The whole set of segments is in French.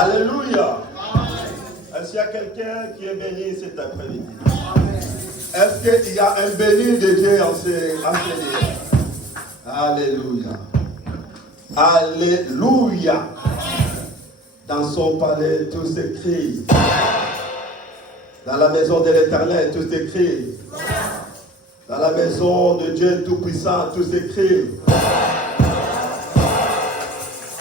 Alléluia. Est-ce qu'il y a quelqu'un qui est béni cet après-midi? Est-ce qu'il y a un béni de Dieu en ce lieu? Alléluia. Alléluia. Dans son palais, tout s'écrit. Dans la maison de l'Éternel, tout s'écrit. Dans la maison de Dieu Tout-Puissant, tout s'écrit.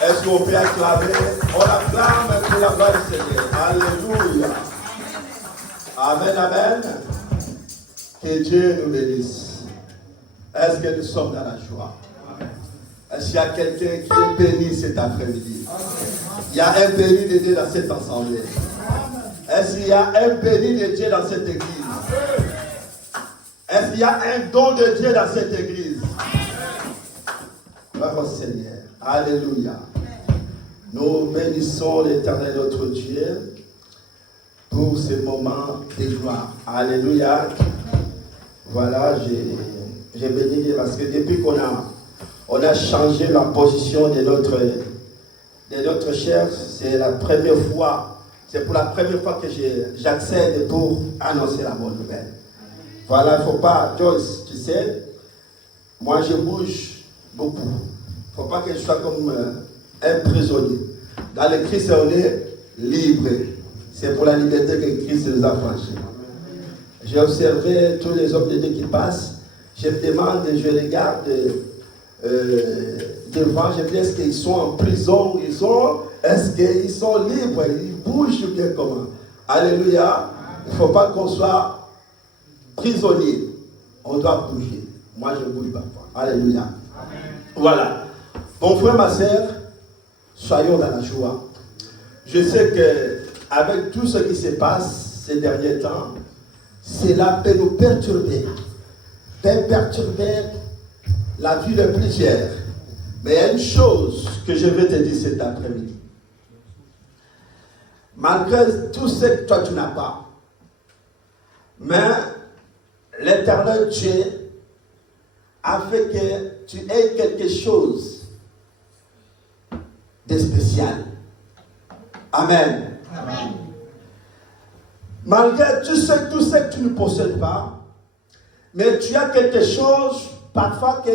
Est-ce qu'on peut acclamer? On acclame pour la gloire du Seigneur. Alléluia. Amen, amen. Que Dieu nous bénisse. Est-ce que nous sommes dans la joie? Est-ce qu'il y a quelqu'un qui est béni cet après-midi? Il y a un béni de Dieu dans cette assemblée. Est-ce qu'il y a un béni de Dieu dans cette église? Est-ce qu'il y a un don de Dieu dans cette église? Gloire au Seigneur. Alléluia. Nous bénissons l'Éternel notre Dieu pour ce moment de gloire. Alléluia. Voilà, j'ai béni Dieu parce que depuis qu'on a changé la position de notre chair, c'est la première fois, c'est pour la première fois que j'accède pour annoncer la bonne nouvelle. Voilà, il ne faut pas, Joyce, tu sais, moi je bouge beaucoup. Il ne faut pas que je sois comme un prisonnier. Dans le Christ, on est libre. C'est pour la liberté que Christ nous a franchis. J'ai observé tous les hommes de Dieu qui passent. Je me demande, je regarde devant, je me dis, est-ce qu'ils sont en prison? Est-ce qu'ils sont libres? Ils bougent bien comment? Alléluia. Il ne faut pas qu'on soit prisonnier. On doit bouger. Moi, je bouge parfois. Alléluia. Amen. Voilà. Mon frère, ma soeur, soyons dans la joie. Je sais qu'avec tout ce qui se passe ces derniers temps, cela peut nous perturber. Peut perturber la vie de plusieurs. Mais il y a une chose que je vais te dire cet après-midi. Malgré tout ce que toi tu n'as pas, mais l'Éternel Dieu a fait que tu aies quelque chose de spécial. Amen. Amen. Malgré tout ce que tu ne possèdes pas, mais tu as quelque chose parfois que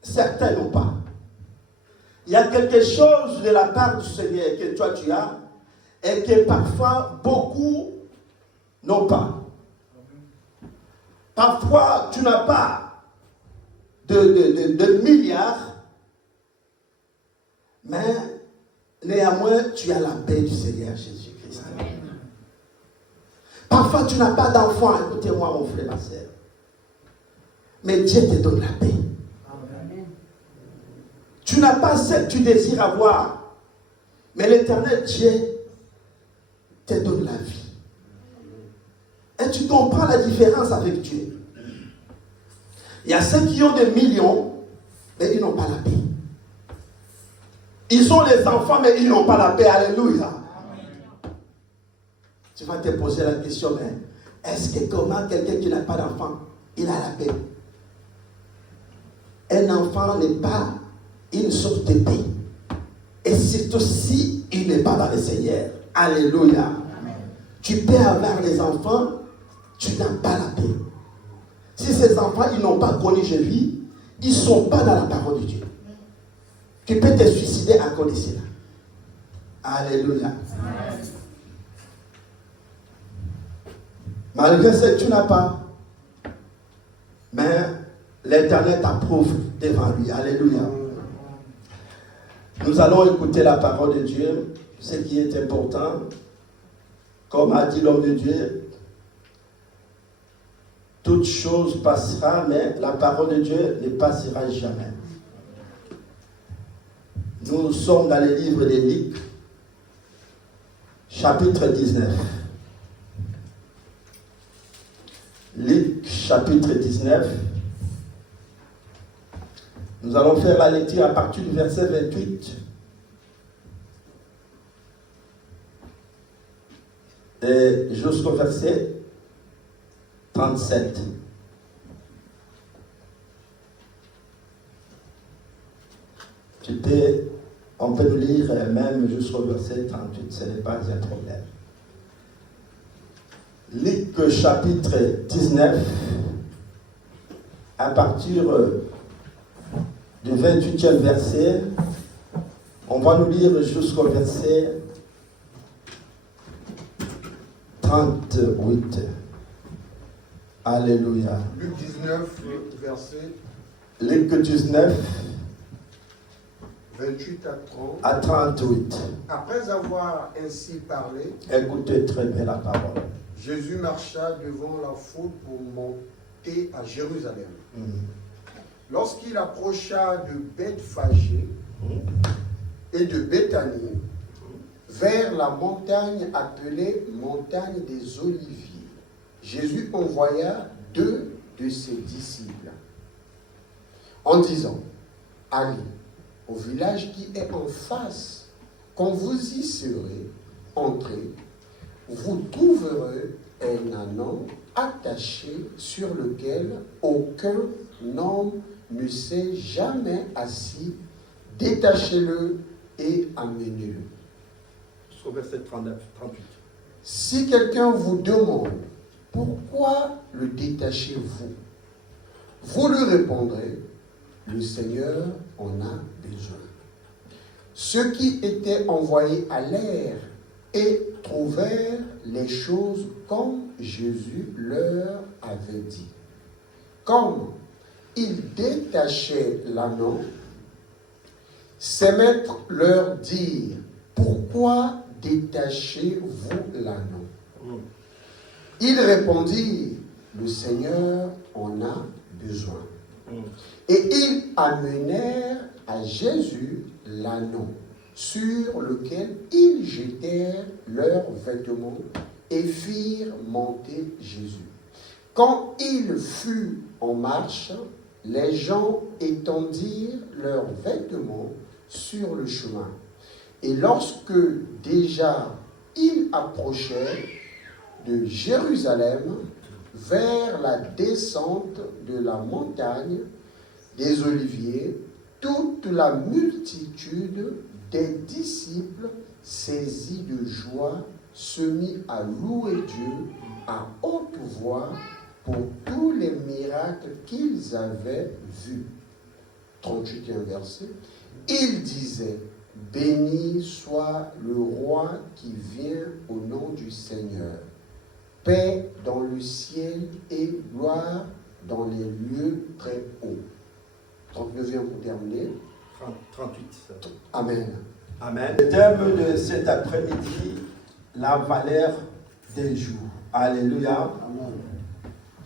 certains n'ont pas. Il y a quelque chose de la part du Seigneur que toi tu as et que parfois beaucoup n'ont pas. Parfois tu n'as pas de milliards, mais néanmoins tu as la paix du Seigneur Jésus-Christ. Parfois tu n'as pas d'enfant, écoutez-moi mon frère, ma soeur. Mais Dieu te donne la paix. Amen. Tu n'as pas ce que tu désires avoir, mais l'Éternel Dieu te donne la vie. Et tu comprends la différence avec Dieu. Il y a ceux qui ont des millions, mais ils n'ont pas la paix. Ils ont les enfants, mais ils n'ont pas la paix. Alléluia. Amen. Tu vas te poser la question, mais est-ce que comment quelqu'un qui n'a pas d'enfant, il a la paix? Un enfant n'est pas une source de paix. Et surtout si il n'est pas dans le Seigneur. Alléluia. Amen. Tu peux avoir les enfants, tu n'as pas la paix. Si ces enfants, ils n'ont pas connu Jésus, ils ne sont pas dans la parole de Dieu. Tu peux te suicider à cause de cela. Alléluia. Amen. Malgré ce que tu n'as pas, mais l'Éternel t'approuve devant lui. Alléluia. Nous allons écouter la parole de Dieu, ce qui est important. Comme a dit l'homme de Dieu, toute chose passera, mais la parole de Dieu ne passera jamais. Nous sommes dans le livre de Luc, chapitre 19. Luc, chapitre 19. Nous allons faire la lecture à partir du verset 28. Et jusqu'au verset 37. Tu peux On peut nous lire même jusqu'au verset 38, ce n'est pas un problème. Luc chapitre 19, à partir du 28e verset, on va nous lire jusqu'au verset 38. Alléluia. Luc 19, verset Luc 19, 28 à 38. Après avoir ainsi parlé, Écoutez très bien la parole. Jésus marcha devant la foule pour monter à Jérusalem. Lorsqu'il approcha de Bethphagée et de Béthanie, vers la montagne appelée montagne des Oliviers, Jésus envoya 2 de ses disciples en disant: allez au village qui est en face. Quand vous y serez entrés, vous trouverez un ânon attaché sur lequel aucun homme ne s'est jamais assis. Détachez-le et amenez-le. Au verset 39, 38. Si quelqu'un vous demande pourquoi le détachez-vous, vous lui répondrez: le Seigneur en a besoin. Ceux qui étaient envoyés allèrent et trouvèrent les choses comme Jésus leur avait dit. Comme ils détachaient l'ânon, ses maîtres leur dirent: pourquoi détachez-vous l'ânon? Ils répondirent: le Seigneur en a besoin. Et ils amenèrent à Jésus l'ânon, sur lequel ils jetèrent leurs vêtements et firent monter Jésus. Quand il fut en marche, les gens étendirent leurs vêtements sur le chemin. Et lorsque déjà il approchait de Jérusalem, vers la descente de la montagne des Oliviers, toute la multitude des disciples, saisis de joie, se mit à louer Dieu à haute voix pour tous les miracles qu'ils avaient vus. 38e verset. Ils disaient: béni soit le roi qui vient au nom du Seigneur. Paix dans le ciel et gloire dans les lieux très hauts. 39e pour terminer. 38. Amen. Amen. Le thème de cet après-midi, la valeur des jours. Alléluia. Amen.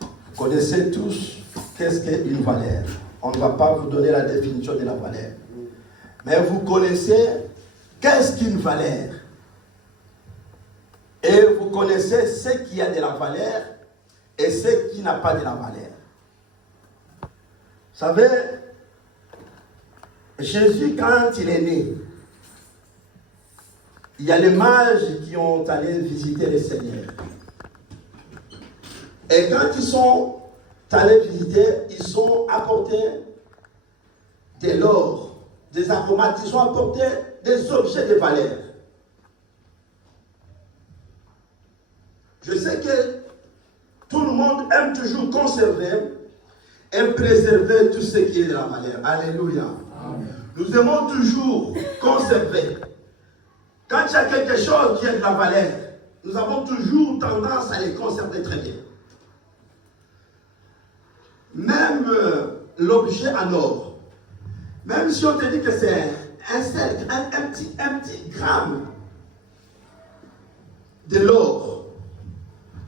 Vous connaissez tous qu'est-ce qu'est une valeur. On ne va pas vous donner la définition de la valeur. Mais vous connaissez qu'est-ce qu'une valeur. Et vous connaissez ce qui a de la valeur et ce qui n'a pas de la valeur. Vous savez, Jésus, quand il est né, il y a les mages qui ont allé visiter le Seigneur. Et quand ils sont allés visiter, ils ont apporté de l'or, des aromates, ils ont apporté des objets de valeur. Je sais que tout le monde aime toujours conserver et préserver tout ce qui est de la valeur. Alléluia. Amen. Nous aimons toujours conserver. Quand il y a quelque chose qui a de la valeur, nous avons toujours tendance à les conserver très bien. Même l'objet en or, même si on te dit que c'est un petit gramme de l'or,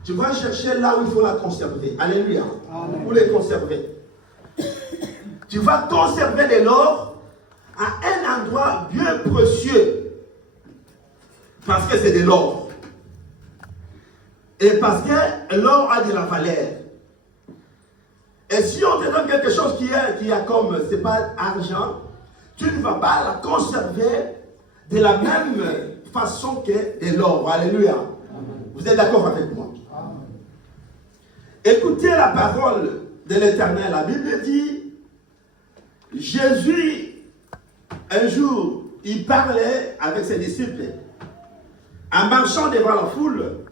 tu vas chercher là où il faut la conserver. Alléluia. Amen. Pour les conserver. Tu vas conserver de l'or à un endroit bien précieux. Parce que c'est de l'or. Et parce que l'or a de la valeur. Et si on te donne quelque chose qui a comme, c'est pas argent, tu ne vas pas la conserver de la même façon que de l'or. Alléluia. Amen. Vous êtes d'accord avec moi? Amen. Écoutez la parole de l'Éternel. La Bible dit, Jésus, un jour, il parlait avec ses disciples en marchant devant la foule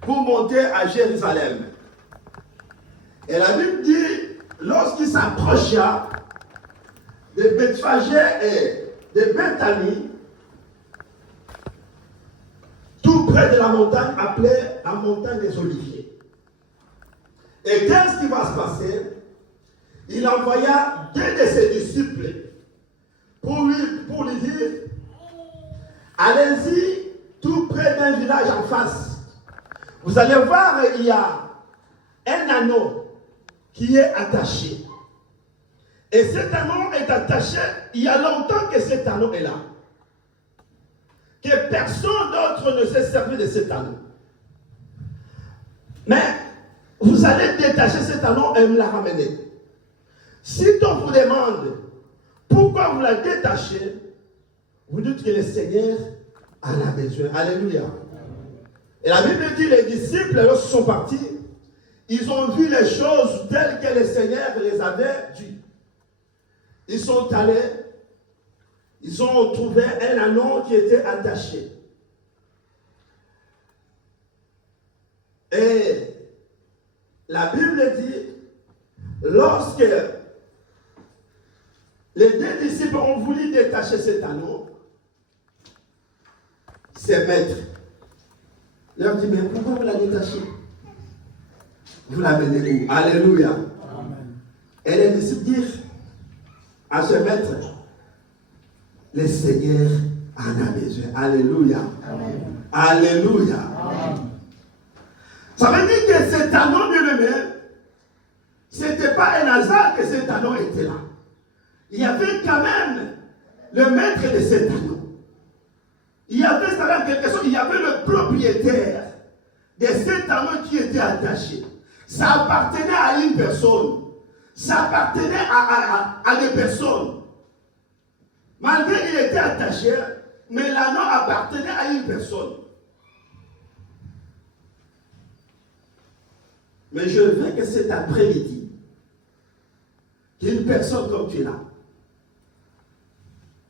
pour monter à Jérusalem. Et la Bible dit, lorsqu'il s'approcha de Bethphagée et de Bethanie, tout près de la montagne appelée la montagne des Oliviers. Et qu'est-ce qui va se passer? Il envoya 2 de ses disciples pour lui dire, allez-y tout près d'un village en face. Vous allez voir, il y a un anneau qui est attaché. Et cet anneau est attaché, il y a longtemps que cet anneau est là. Que personne d'autre ne s'est servi de cet anneau. Mais vous allez détacher cet anneau et me la ramener. Si on vous demande pourquoi vous la détachez, vous dites que le Seigneur en a besoin. Alléluia. Et la Bible dit, les disciples, lorsqu'ils sont partis, ils ont vu les choses telles que le Seigneur les avait dit. Ils sont allés, ils ont trouvé un anneau qui était attaché. Et la Bible dit, lorsque les 2 disciples ont voulu détacher cet anneau, ses maîtres leur dit, mais pourquoi vous la détachez? Vous la menez où? Alléluia. Amen. Et les disciples disent à ce maître, le Seigneur en a besoin. Alléluia. Amen. Alléluia. Amen. Ça veut dire que cet anneau bien-aimé, ce n'était pas un hasard que cet anneau était là. Il y avait quand même le maître de cet anneau. Il y avait quelque chose, il y avait le propriétaire de cet anneau qui était attaché. Ça appartenait à une personne. Ça appartenait à des personnes. Malgré qu'il était attaché, mais l'anneau appartenait à une personne. Mais je veux que cet après-midi, qu'une personne comme tu es là,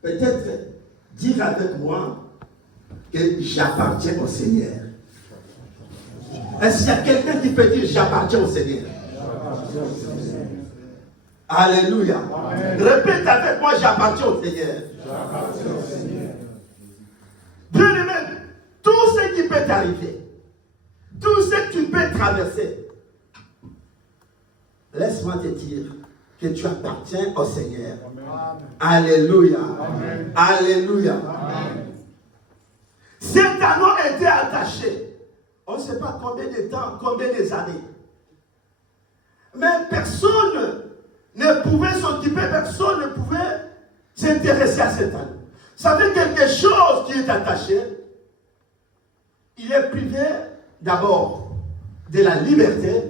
peut-être dire avec moi que j'appartiens au Seigneur. Est-ce qu'il y a quelqu'un qui peut dire j'appartiens au Seigneur? Alléluia. Amen. Répète avec moi, j'appartiens au Seigneur. J'appartiens au Seigneur. Bien-aimé, tout ce qui peut t'arriver, tout ce que tu peux traverser, laisse-moi te dire que tu appartiens au Seigneur. Amen. Alléluia. Amen. Alléluia. Amen. Cet anneau était attaché. On ne sait pas combien de temps, combien d'années. Mais personne ne pouvait s'occuper, personne ne pouvait s'intéresser à cet anneau. Ça veut dire quelque chose qui est attaché. Il est privé d'abord de la liberté.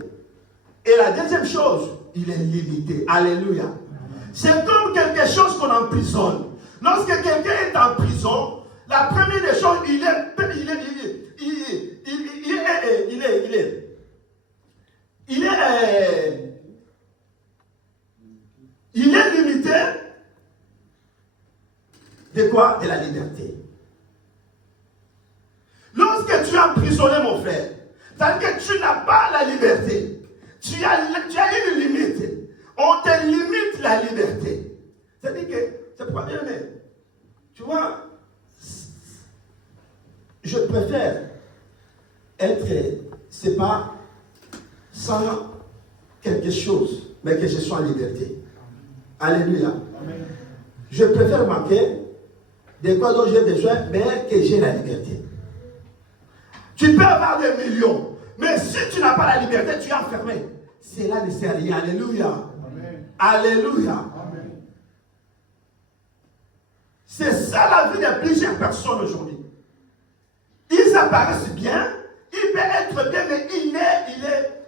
Et la deuxième chose, il est limité. Alléluia. C'est comme quelque chose qu'on emprisonne. Lorsque quelqu'un est en prison, la première des choses, il est limité de quoi? De la liberté. Lorsque tu es emprisonné, mon frère, c'est-à-dire que tu n'as pas la liberté. Tu as une limite. On te limite la liberté. C'est-à-dire que, c'est pas bien, mais tu vois, je préfère être, c'est pas sans quelque chose, mais que je sois en liberté. Alléluia. Amen. Je préfère manquer de quoi dont j'ai besoin, mais que j'ai la liberté. Tu peux avoir des millions, mais si tu n'as pas la liberté, tu es enfermé. Cela ne sert à rien. Alléluia. Amen. Alléluia. Amen. C'est ça la vie de plusieurs personnes aujourd'hui. Ils apparaissent bien, il peut être bien, mais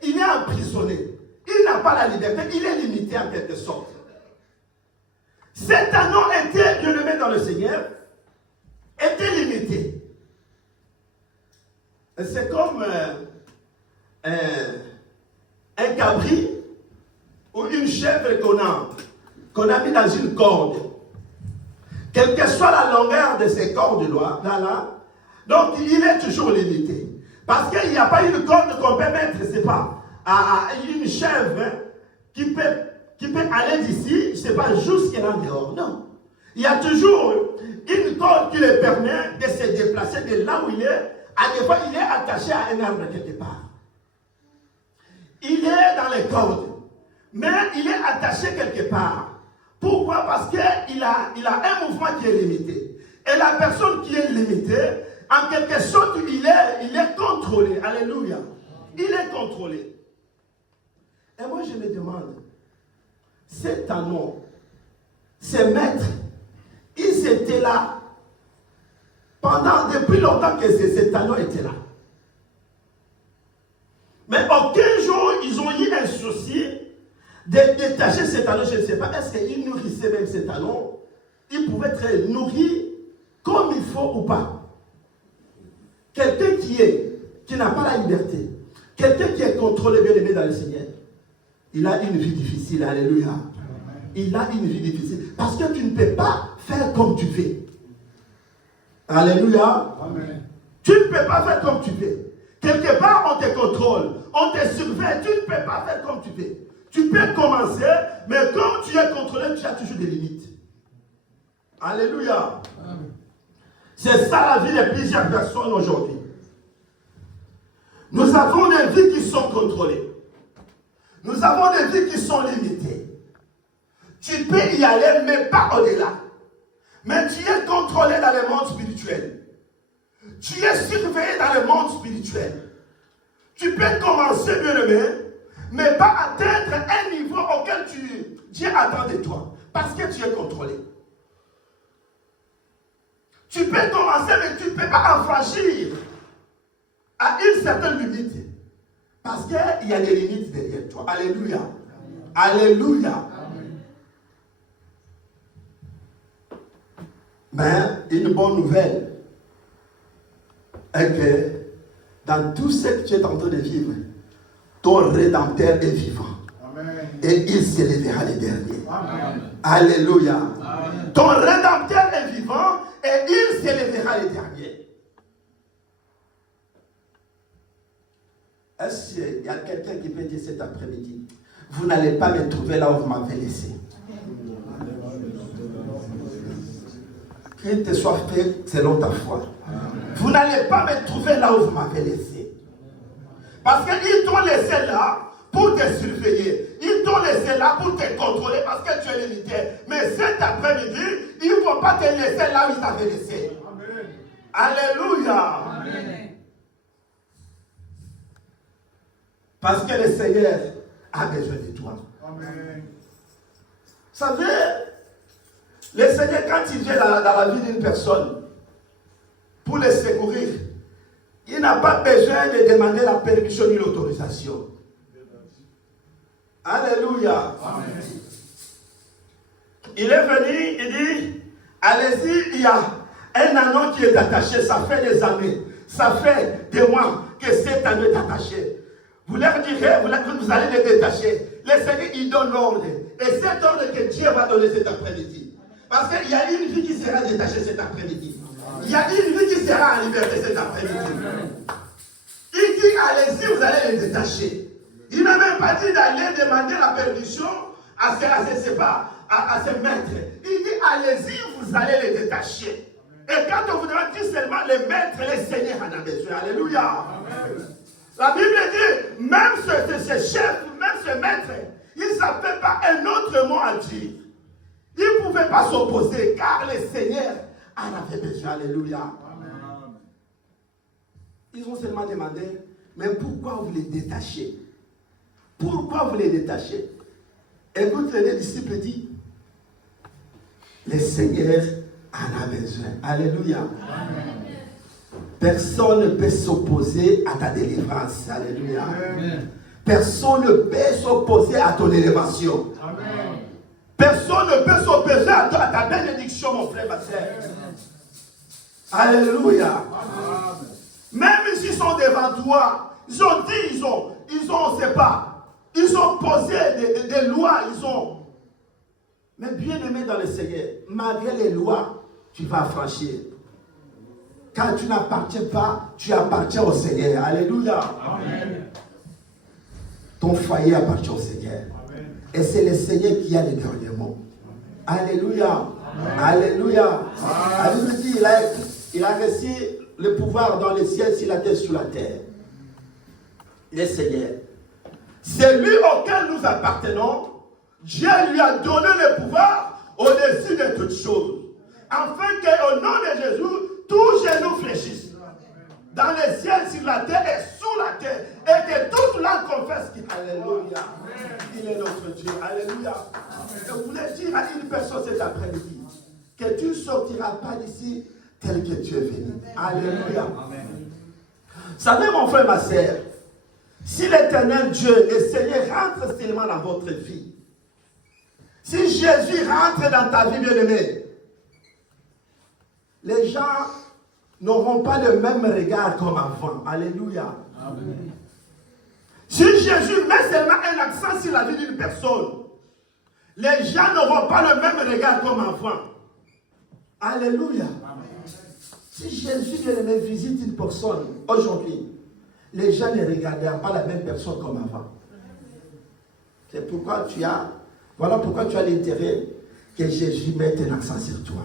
il est emprisonné. Il n'a pas la liberté, il est limité en quelque sorte. Cet anneau était, je le mets dans le Seigneur, était limité. C'est comme un cabri ou une chèvre qu'on a mis dans une corde. quelle que soit la longueur de ses cordes là, donc il est toujours limité. Parce qu'il n'y a pas une corde qu'on peut mettre, je ne sais pas, à une chèvre hein, qui peut aller d'ici, je ne sais pas, jusqu'à là dehors. Non. Il y a toujours une corde qui lui permet de se déplacer de là où il est. À des fois, il est attaché à un arbre quelque part. Il est dans les cordes, mais il est attaché quelque part. Pourquoi? Parce qu'il a un mouvement qui est limité. Et la personne qui est limitée, en quelque sorte, il est contrôlé. Alléluia. Il est contrôlé. Et moi, je me demande, ces talons, ces maîtres, ils étaient là depuis longtemps que ces talons étaient là. Mais aucun jour, ils ont eu un souci de détacher ces talons. Je ne sais pas, est-ce qu'ils nourrissaient même ces talons? Ils pouvaient être nourris comme il faut ou pas. Quelqu'un qui n'a pas la liberté, quelqu'un qui est contrôlé, bien aimé dans le Seigneur, il a une vie difficile, alléluia. Il a une vie difficile. Parce que tu ne peux pas faire comme tu fais. Alléluia. Amen. Tu ne peux pas faire comme tu fais. Quelque part, on te contrôle, on te surveille. Tu ne peux pas faire comme tu fais. Tu peux commencer, mais comme tu es contrôlé, tu as toujours des limites. Alléluia. Amen. C'est ça la vie de plusieurs personnes aujourd'hui. Nous avons des vies qui sont contrôlées. Nous avons des vies qui sont limitées. Tu peux y aller, mais pas au-delà. Mais tu es contrôlé dans le monde spirituel. Tu es surveillé dans le monde spirituel. Tu peux commencer, bien aimé, mais pas atteindre un niveau auquel Dieu attend de toi. Parce que tu es contrôlé. Tu peux commencer, mais tu ne peux pas en franchir à une certaine limite. Parce qu'il y a des limites derrière toi. Alléluia. Alléluia. Mais une bonne nouvelle est que dans tout ce que tu es en train de vivre, ton Rédempteur est vivant. Amen. Et il s'élèvera les derniers. Amen. Alléluia. Amen. Ton Rédempteur est vivant et il s'élèvera les derniers. Est-ce qu'il y a quelqu'un qui peut dire cet après-midi, vous n'allez pas me trouver là où vous m'avez laissé? Qu'il te soit fait selon ta foi. Vous n'allez pas me trouver là où vous m'avez laissé. Parce qu'ils t'ont laissé là pour te surveiller. Ils t'ont laissé là pour te contrôler parce que tu es limité. Mais cet après-midi, ils ne vont pas te laisser là où ils t'avaient laissé. Amen. Alléluia. Amen. Parce que le Seigneur a besoin de toi. Amen. Vous savez, le Seigneur, quand il vient dans la vie d'une personne, pour le secourir, il n'a pas besoin de demander la permission ni l'autorisation. Alléluia. Amen. Il est venu, il dit, allez-y, il y a un anneau qui est attaché, ça fait des années, ça fait des mois que cet anneau est attaché. Vous leur direz, vous allez le détacher. Le Seigneur, il donne l'ordre. Et cet ordre que Dieu va donner cet après-midi. Parce qu'il y a une vie qui sera détachée cet après-midi. Il y a une vie qui sera en liberté cet après-midi. Il dit, allez-y, vous allez les détacher. Il n'a même pas dit d'aller demander la permission à ce maître. Il dit, allez-y, vous allez les détacher. Et quand on vous demande, dit seulement les maîtres, les seigneurs en a besoin. Alléluia. Amen. La Bible dit, même ce chef, même ce maître, il ne savait pas un autre mot à dire. Il ne pouvait pas s'opposer car le Seigneur en avait besoin. Alléluia. Amen. Ils ont seulement demandé, mais pourquoi vous les détachez? Pourquoi vous les détachez? Écoute, les disciples disent, le Seigneur en a besoin. Alléluia. Amen. Personne ne peut s'opposer à ta délivrance. Alléluia. Amen. Personne ne peut s'opposer à ton élévation. Amen. Personne ne peut s'opposer à ta bénédiction, mon frère, ma soeur. Alléluia. Amen. Même s'ils sont devant toi, ils ont dit, on ne sait pas, ils ont posé des lois, Mais bien aimé dans le Seigneur, malgré les lois, tu vas franchir. Quand tu n'appartiens pas, tu appartiens au Seigneur. Alléluia. Amen. Ton foyer appartient au Seigneur. Amen. Et c'est le Seigneur qui a les derniers mots. Alléluia. Amen. Alléluia. La Bible dit, il a reçu le pouvoir dans les ciels, sur la terre, sur la terre. Le Seigneur. C'est lui auquel nous appartenons. Dieu lui a donné le pouvoir au-dessus de toutes choses. Afin qu'au nom de Jésus, tous genou fléchissent. Dans les ciels, sur la terre et sous la terre. Et que toute langue confesse qu'il Alléluia. Il est notre Dieu. Alléluia. Je voulais dire à une personne cet après-midi que tu ne sortiras pas d'ici tel que tu es venu. Alléluia. Vous savez, mon frère, ma soeur, si l'Éternel Dieu, le Seigneur, rentre seulement dans votre vie, si Jésus rentre dans ta vie, bien-aimé, les gens n'auront pas le même regard comme avant. Alléluia. Amen. Si Jésus met seulement un accent sur la vie d'une personne, les gens n'auront pas le même regard comme avant. Alléluia. Amen. Si Jésus visite une personne aujourd'hui, les gens ne regarderont pas la même personne comme avant. C'est pourquoi voilà pourquoi tu as l'intérêt que Jésus mette un accent sur toi.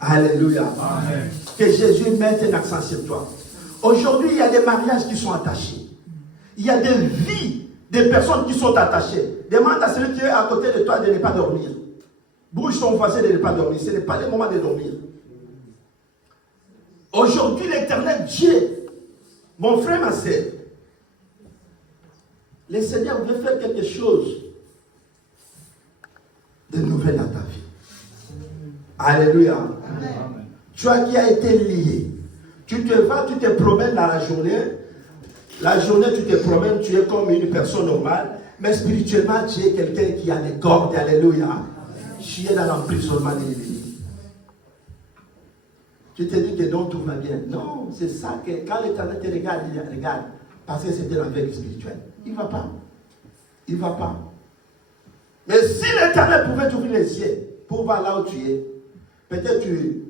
Alléluia. Amen. Que Jésus mette un accent sur toi. Aujourd'hui, il y a des mariages qui sont attachés. Il y a des vies des personnes qui sont attachées. Demande à celui qui est à côté de toi de ne pas dormir. Bouge ton voisin de ne pas dormir. Ce n'est pas le moment de dormir. Aujourd'hui, l'Éternel Dieu, mon frère, ma sœur, le Seigneur veut faire quelque chose de nouvel dans ta vie. Alléluia. Amen. Toi qui as été lié, tu te promènes dans la journée. La journée, tu te promènes, tu es comme une personne normale, mais spirituellement, tu es quelqu'un qui a des cordes. Alléluia. Tu es dans l'emprisonnement de l'ennemi. Tu te dis que non, tout va bien. Non, c'est ça que quand l'Éternel te regarde, il regarde, parce que c'était l'aveugle spirituel. Il ne va pas. Il ne va pas. Mais si l'Éternel pouvait t'ouvrir les yeux pour voir là où tu es, peut-être tu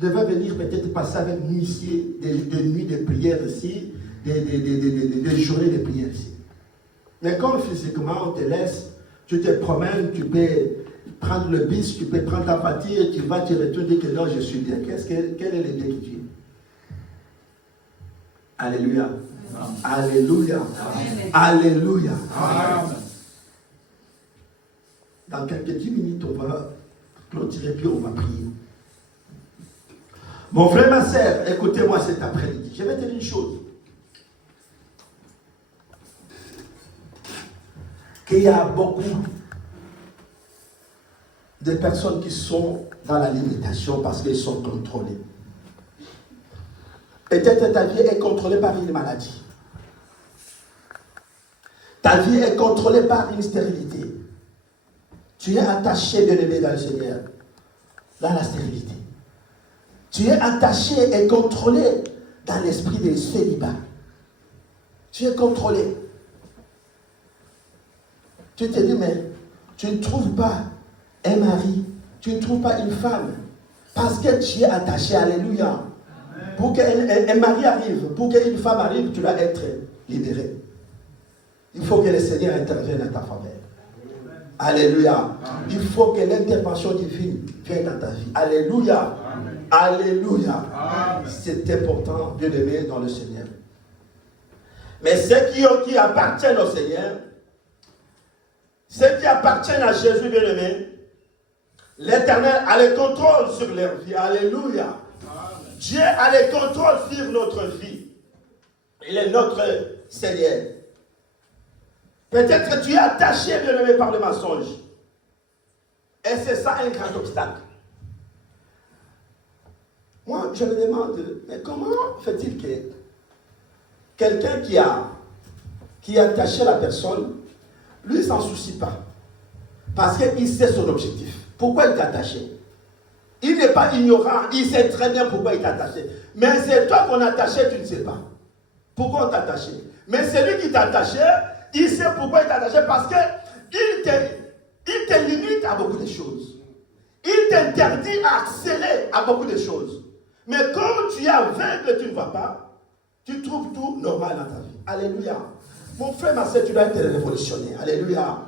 devais venir peut-être passer avec nous ici, des nuits de prière ici, des journées de prière ici. Mais comme physiquement on te laisse, tu te promènes, tu peux prendre le bus, tu peux prendre ta voiture, tu vas, tu retournes, dire que non, je suis bien. Quel est le bien que tu es? Alléluia. Amen. Alléluia. Amen. Alléluia. Amen. Dans quelques 10 minutes, on va clôturer, puis on va prier. Mon frère, ma sœur, écoutez-moi cet après-midi. Je vais te dire une chose. Qu'il y a beaucoup de personnes qui sont dans la limitation parce qu'ils sont contrôlés. Peut-être ta vie est contrôlée par une maladie. Ta vie est contrôlée par une stérilité. Tu es attaché, bien-aimé dans le Seigneur, dans la stérilité. Tu es attaché et contrôlé dans l'esprit de célibat. Tu es contrôlé. Tu te dis, mais tu ne trouves pas un mari, tu ne trouves pas une femme, parce que tu es attaché. Alléluia. Amen. Pour qu'un mari arrive, pour qu'une femme arrive, tu dois être libéré. Il faut que le Seigneur intervienne dans ta faveur. Alléluia. Amen. Il faut que l'intervention divine vienne dans ta vie. Alléluia. Amen. Alléluia. Amen. C'est important, bien-aimé dans le Seigneur. Mais ceux qui appartiennent au Seigneur, ceux qui appartiennent à Jésus, bien-aimé, l'Éternel a le contrôle sur leur vie. Alléluia. Amen. Dieu a le contrôle sur notre vie. Il est notre Seigneur. Peut-être que tu es attaché, bien-aimé, par le mensonge. Et c'est ça un grand obstacle. Moi, je me demande, mais comment fait-il que quelqu'un qui a attaché la personne, lui, il ne s'en soucie pas. Parce qu'il sait son objectif. Pourquoi il t'a attaché? Il n'est pas ignorant. Il sait très bien pourquoi il t'a attaché. Mais c'est toi qu'on a attaché, tu ne sais pas. Pourquoi on t'a attaché? Mais celui qui t'a attaché, il sait pourquoi il t'a attaché. Parce qu'il te limite à beaucoup de choses. Il t'interdit d'accéder à beaucoup de choses. Mais comme tu es aveugle et tu ne vois pas, tu trouves tout normal dans ta vie. Alléluia. Mon frère, ma soeur, tu dois être révolutionné. Alléluia.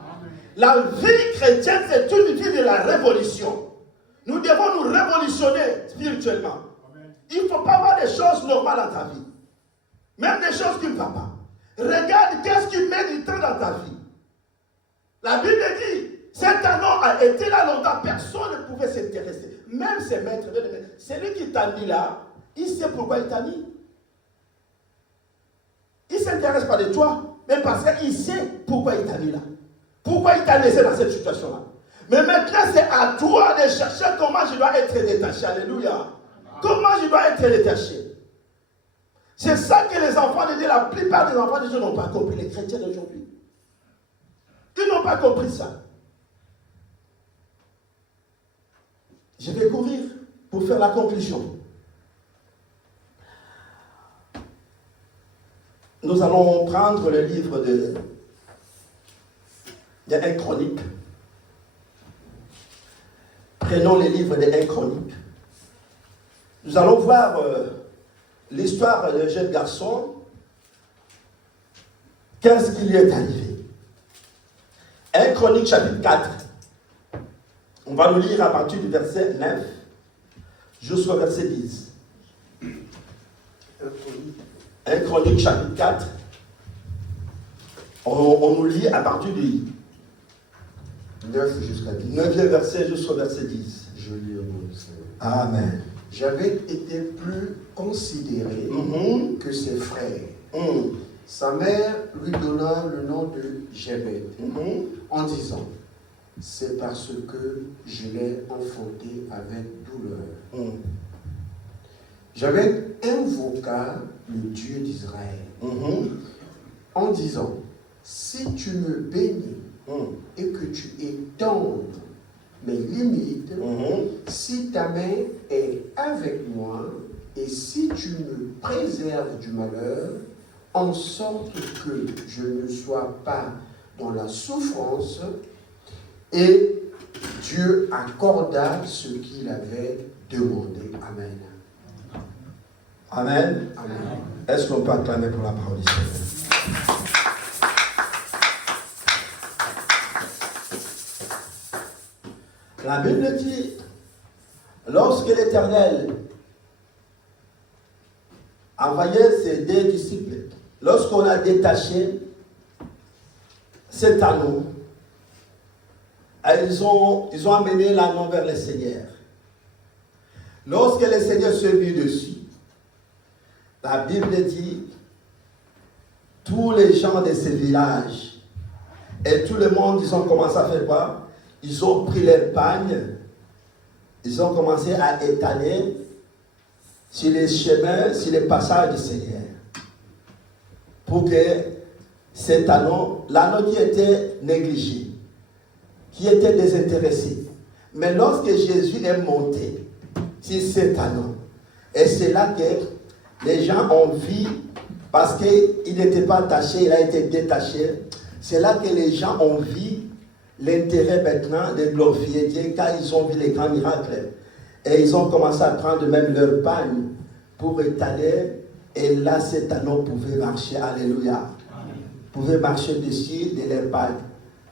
La vie chrétienne, c'est une vie de la révolution. Nous devons nous révolutionner spirituellement. Il ne faut pas avoir des choses normales dans ta vie. Même des choses qui ne vont pas. Regarde qu'est-ce qui met du temps dans ta vie. La Bible dit, cet anneau a été là longtemps, personne ne pouvait s'intéresser. Même ses maîtres, celui qui t'a mis là, il sait pourquoi il t'a mis. Il ne s'intéresse pas de toi, mais parce qu'il sait pourquoi il t'a mis là. Pourquoi il t'a laissé dans cette situation-là. Mais maintenant, c'est à toi de chercher comment je dois être détaché. Alléluia. Comment je dois être détaché. C'est ça que les enfants de Dieu, la plupart des enfants de Dieu n'ont pas compris, les chrétiens d'aujourd'hui. Ils n'ont pas compris ça. Je vais courir pour faire la conclusion. Nous allons prendre le livre de 1 Chronique. Prenons les livres de 1 Chronique. Nous allons voir l'histoire d'un jeune garçon. Qu'est-ce qui lui est arrivé? 1 Chronique chapitre 4. On va nous lire à partir du verset 9 jusqu'au verset 10. 1 Chronique chapitre 4. On nous lit à partir du 9 jusqu'à 10. 9e verset jusqu'au verset 10. Je lis au nom du Seigneur. Amen. J'avais été plus considéré que ses frères. Sa mère lui donna le nom de Jébed en disant, c'est parce que je l'ai enfanté avec douleur. J'avais invoqué le Dieu d'Israël en disant, si tu me bénis et que tu étendes mes limites, si ta main est avec moi et si tu me préserves du malheur, en sorte que je ne sois pas dans la souffrance, et Dieu accorda ce qu'il avait demandé. Amen. Amen. Amen. Est-ce qu'on peut acclamer pour la parole du Seigneur? La Bible dit, lorsque l'Éternel envoyait ses deux disciples, lorsqu'on a détaché cet anneau, ils ont amené l'anneau vers le Seigneur. Lorsque le Seigneur se mit dessus, la Bible dit, tous les gens de ce village et tout le monde, ils ont commencé à faire quoi? Ils ont pris leur pagne, ils ont commencé à étaler sur les chemins, sur les passages du Seigneur. Pour que cet anneau, l'anneau qui était négligé, qui était désintéressé, mais lorsque Jésus est monté sur cet anneau, et c'est là que les gens ont vu, parce qu'il n'était pas attaché, il a été détaché, c'est là que les gens ont vu l'intérêt maintenant de glorifier Dieu, car ils ont vu les grands miracles. Et ils ont commencé à prendre même leur pagne pour étaler, et là cet anneau pouvait marcher, alléluia. Pouvait marcher dessus de leur pagne.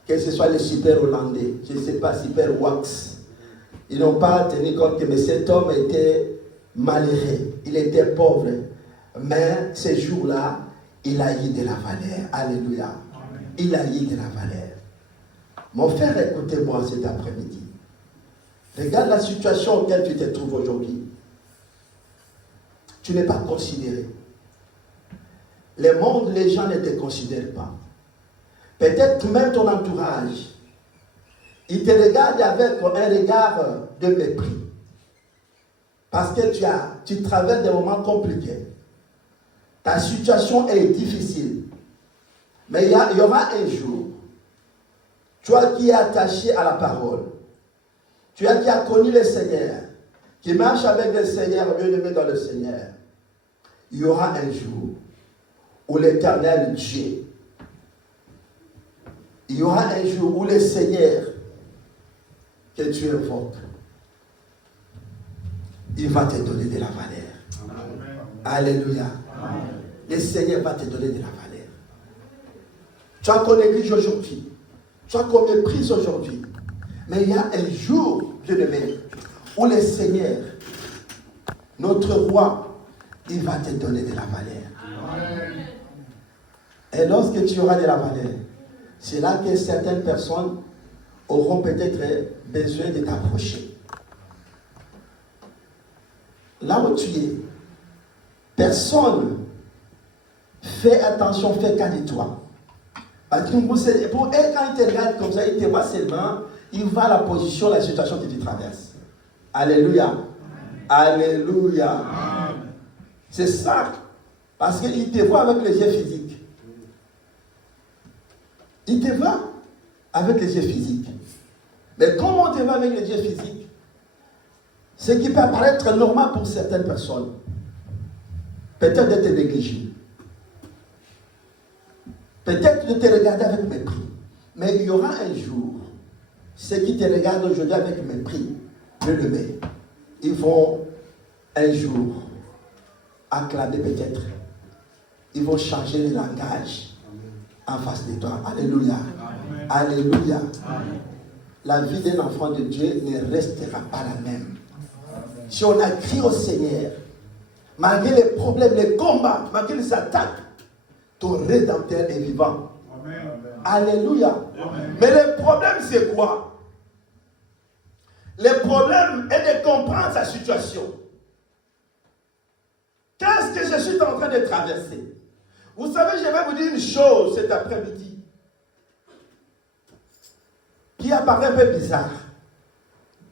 Que ce soit les super hollandais, je ne sais pas, super wax. Ils n'ont pas tenu compte que cet homme était malheureux, il était pauvre. Mais ce jour-là, il a eu de la valeur. Alléluia. Il a eu de la valeur. Mon frère, écoutez-moi cet après-midi. Regarde la situation dans laquelle tu te trouves aujourd'hui. Tu n'es pas considéré. Le monde, les gens ne te considèrent pas. Peut-être même ton entourage, il te regarde avec un regard de mépris. Parce que tu traverses des moments compliqués. Ta situation est difficile. Mais il y aura un jour, toi qui es attaché à la parole, tu qui as connu le Seigneur, qui marche avec le Seigneur, bien-aimé dans le Seigneur, il y aura un jour où l'Éternel Dieu, il y aura un jour où le Seigneur que tu invoques, il va te donner de la valeur. Amen. Alléluia. Amen. Le Seigneur va te donner de la valeur. Tu as qu'on néglige aujourd'hui. Tu as qu'on méprise aujourd'hui. Mais il y a un jour, bien-aimé, où le Seigneur, notre roi, il va te donner de la valeur. Amen. Et lorsque tu auras de la valeur, c'est là que certaines personnes auront peut-être besoin de t'approcher. Là où tu es, personne fait attention, fait cas de toi. Parce que pour elle, quand il te regarde comme ça, il te voit seulement, il voit la position, la situation que tu traverses. Alléluia. Amen. Alléluia. Amen. C'est ça. Parce qu'il te voit avec les yeux physiques. Il te voit avec les yeux physiques. Mais comment on te voit avec les yeux physiques? Ce qui peut paraître normal pour certaines personnes. Peut-être de te négliger. Peut-être de te regarder avec mépris. Mais il y aura un jour, ceux qui te regardent aujourd'hui avec mépris, bien-aimés, ils vont un jour acclamer peut-être. Ils vont changer le langage en face de toi. Alléluia. Amen. Alléluia. Amen. La vie d'un enfant de Dieu ne restera pas la même. Amen. Si on a crié au Seigneur, malgré les problèmes, les combats, malgré les attaques, ton Rédempteur est vivant. Amen. Alléluia. Amen. Mais le problème, c'est quoi? Le problème est de comprendre sa situation. Qu'est-ce que je suis en train de traverser? Vous savez, je vais vous dire une chose cet après-midi qui apparaît un peu bizarre.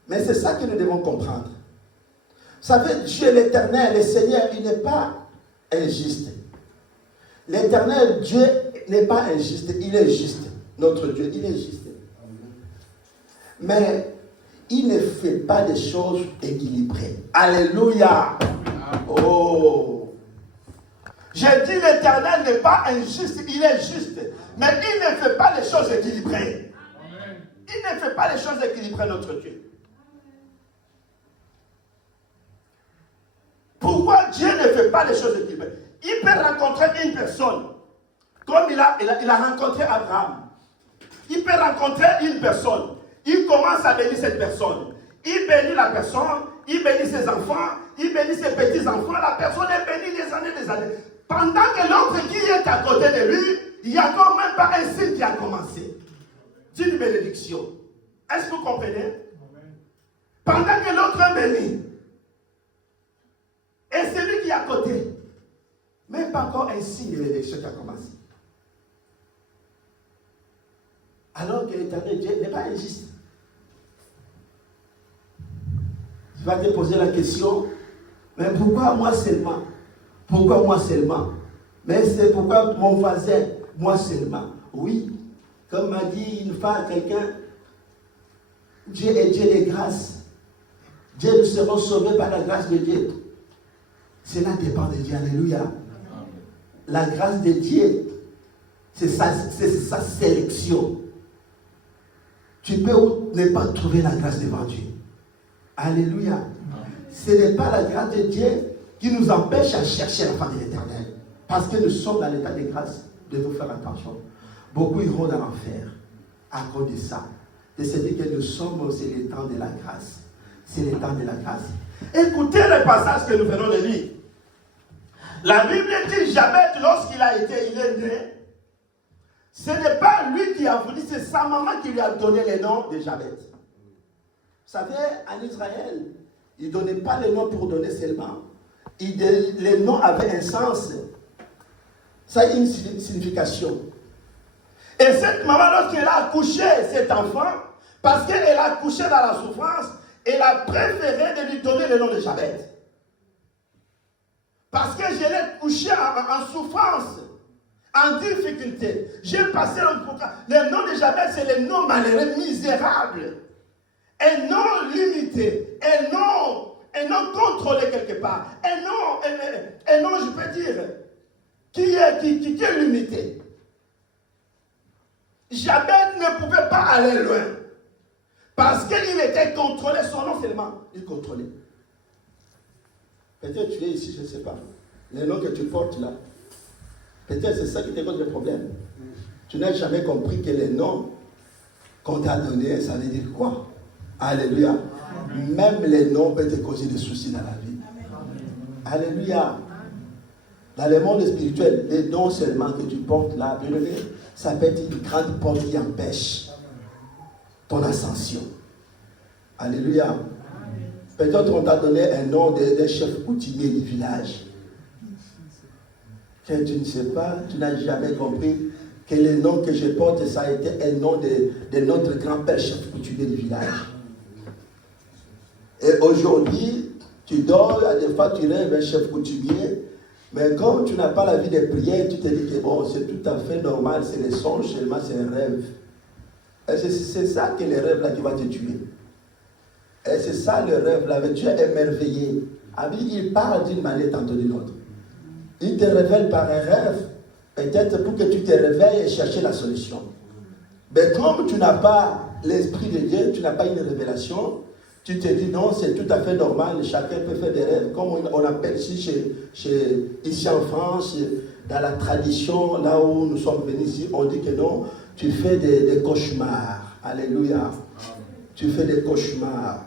Mais c'est ça que nous devons comprendre. Vous savez, Dieu l'Éternel, le Seigneur, il n'est pas injuste. L'Éternel, Dieu n'est pas injuste, il est juste. Notre Dieu, il est juste. Mais il ne fait pas des choses équilibrées. Alléluia. Oh. J'ai dit l'Éternel n'est pas injuste, il est juste. Mais il ne fait pas les choses équilibrées. Amen. Il ne fait pas les choses équilibrées, notre Dieu. Pourquoi Dieu ne fait pas les choses équilibrées? Il peut rencontrer une personne, comme il a rencontré Abraham. Il peut rencontrer une personne. Il commence à bénir cette personne. Il bénit la personne, il bénit ses enfants, il bénit ses petits-enfants. La personne est bénie des années, des années. Pendant que l'autre qui est à côté de lui, il n'y a quand même pas un signe qui a commencé. D'une bénédiction. Est-ce que vous comprenez? Pendant que l'autre est béni, et celui qui est à côté, même pas encore un signe de bénédiction qui a commencé. Alors que l'Éternel Dieu n'est pas injuste. Tu vas te poser la question, mais pourquoi moi seulement? Pourquoi moi seulement? Mais c'est pourquoi mon voisin, moi seulement? Oui, comme m'a dit une fois à quelqu'un, Dieu est Dieu de grâce. Dieu, nous serons sauvés par la grâce de Dieu. Cela dépend de Dieu. Alléluia. La grâce de Dieu, c'est sa sélection. Tu peux ne pas trouver la grâce devant Dieu. Alléluia. Ce n'est pas la grâce de Dieu qui nous empêche à chercher la face de l'Éternel. Parce que nous sommes dans l'état de grâce. Devons faire attention. Beaucoup iront dans l'enfer à cause de ça. De se dire que nous sommes, c'est le temps de la grâce. C'est le temps de la grâce. Écoutez le passage que nous venons de lire. La Bible dit Jabez, lorsqu'il est né, ce n'est pas lui qui a voulu, c'est sa maman qui lui a donné le nom de Jabez. Vous savez, en Israël, ils ne donnaient pas le nom pour donner seulement. Les noms avaient un sens. Ça a une signification. Et cette maman, lorsqu'elle a accouché cet enfant, parce qu'elle a accouché dans la souffrance, elle a préféré de lui donner le nom de Jabez. Parce que je l'ai couché en souffrance, en difficulté. J'ai passé le nom de Jabez, c'est le nom malheureux, misérable. Un nom limité, un nom contrôlé quelque part, un nom, je peux dire, qui est limité. Jabez ne pouvait pas aller loin. Parce qu'il était contrôlé, son nom seulement, il contrôlait. Peut-être tu es ici, je ne sais pas. Les noms que tu portes là. Peut-être c'est ça qui te cause le problème. Tu n'as jamais compris que les noms qu'on t'a donnés, ça veut dire quoi? Alléluia. Même les noms peuvent te causer des soucis dans la vie. Alléluia. Dans le monde spirituel, les noms seulement que tu portes là, ça peut être une grande porte qui empêche ton ascension. Alléluia. Peut-être on t'a donné un nom d'un chef coutumier du village. Que tu ne sais pas, tu n'as jamais compris que le nom que je porte, ça a été un nom de notre grand-père chef coutumier du village. Et aujourd'hui, tu dors, des fois tu rêves un chef coutumier, mais comme tu n'as pas la vie de prière, tu te dis que bon, c'est tout à fait normal, c'est des songes, seulement c'est un rêve. Et c'est ça que les rêves là qui va te tuer. Et c'est ça le rêve là, mais tu es émerveillé. Il parle d'une manière tantôt d'une autre. Il te révèle par un rêve, peut-être pour que tu te réveilles et chercher la solution. Mais comme tu n'as pas l'Esprit de Dieu, tu n'as pas une révélation, tu te dis non, c'est tout à fait normal, chacun peut faire des rêves. Comme on appelle ici, ici en France, dans la tradition, là où nous sommes venus ici, on dit que non, tu fais des cauchemars. Alléluia. Tu fais des cauchemars.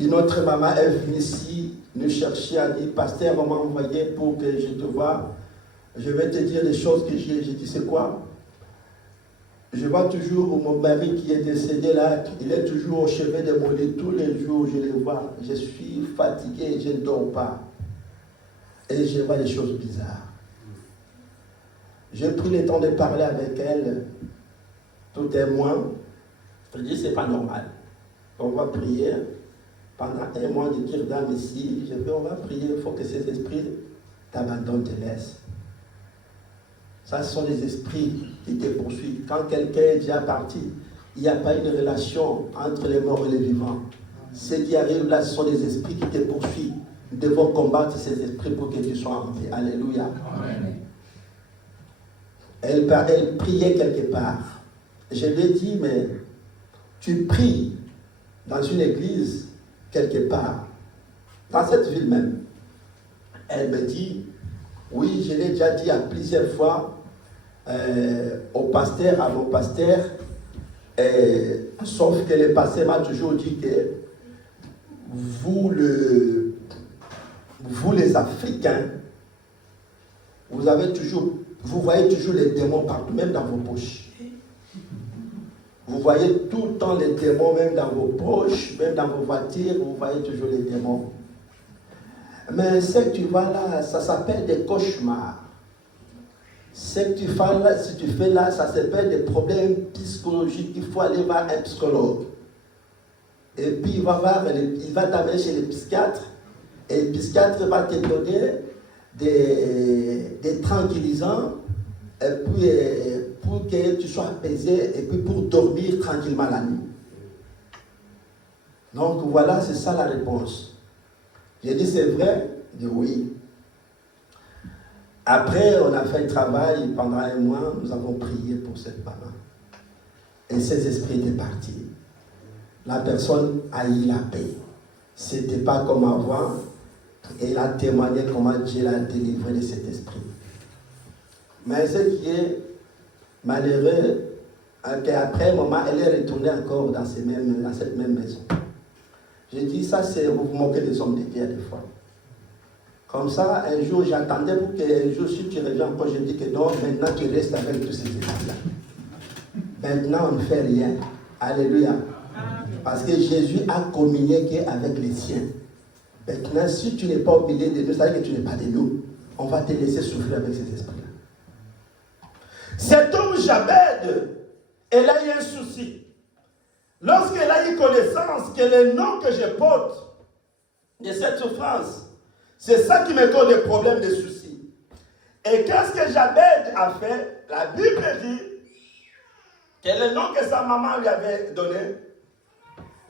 Une autre maman est venue ici nous chercher, a dit, pasteur, on m'a envoyé pour que je te voie. Je vais te dire des choses que j'ai dit, c'est quoi? Je vois toujours mon mari qui est décédé là, il est toujours au chevet de mon lit, tous les jours je le vois. Je suis fatigué, je ne dors pas. Et je vois des choses bizarres. J'ai pris le temps de parler avec elle, tout est moins. Je dis, c'est pas normal. On va prier. Pendant un mois de dire dame ici, je dis, on va prier, il faut que ces esprits t'abandonnent, te laissent. Ça, ce sont des esprits qui te poursuivent. Quand quelqu'un est déjà parti, il n'y a pas une relation entre les morts et les vivants. Ce qui arrive là, ce sont des esprits qui te poursuivent. Nous devons combattre ces esprits pour que tu sois en paix. Alléluia. Amen. Elle priait quelque part. Je lui ai dit, mais tu pries dans une église quelque part, dans cette ville même. Elle me dit, oui, je l'ai déjà dit à plusieurs fois au pasteur, à vos pasteurs, sauf que le pasteur m'a toujours dit que vous les Africains, vous voyez toujours les démons partout, même dans vos poches. Vous voyez tout le temps les démons, même dans vos poches, même dans vos voitures, vous voyez toujours les démons. Mais ce que tu vois là, ça s'appelle des cauchemars. Ce que tu fais là, si tu fais là, ça s'appelle des problèmes psychologiques. Il faut aller voir un psychologue. Et puis il va t'amener chez le psychiatre. Et le psychiatre va te donner des tranquillisants. Et puis pour que tu sois apaisé et puis pour dormir tranquillement la nuit. Donc voilà, c'est ça la réponse. J'ai dit c'est vrai? Il dit oui. Après, on a fait le travail pendant un mois, nous avons prié pour cette maman. Et ces esprits étaient partis. La personne a eu la paix. C'était pas comme avant. Et elle a témoigné comment Dieu l'a délivré de cet esprit. Mais ce qui est malheureux, qu'après un moment, elle est retournée encore dans cette même maison. J'ai dit, ça c'est, vous vous moquez des hommes de Dieu des fois. Comme ça, un jour, j'attendais pour qu'un jour, si tu reviens encore, je dis que non, maintenant tu restes avec tous ces états-là. Maintenant, on ne fait rien. Alléluia. Parce que Jésus a communiqué avec les siens. Maintenant, si tu n'es pas au milieu de nous, ça veut dire que tu n'es pas de nous. On va te laisser souffrir avec ces esprits-là. Cet homme, Jabed, elle a eu un souci. Lorsqu'elle a eu connaissance que le nom que je porte de cette souffrance, c'est ça qui me cause des problèmes, des soucis. Et qu'est-ce que Jabed a fait? La Bible dit que le nom que sa maman lui avait donné,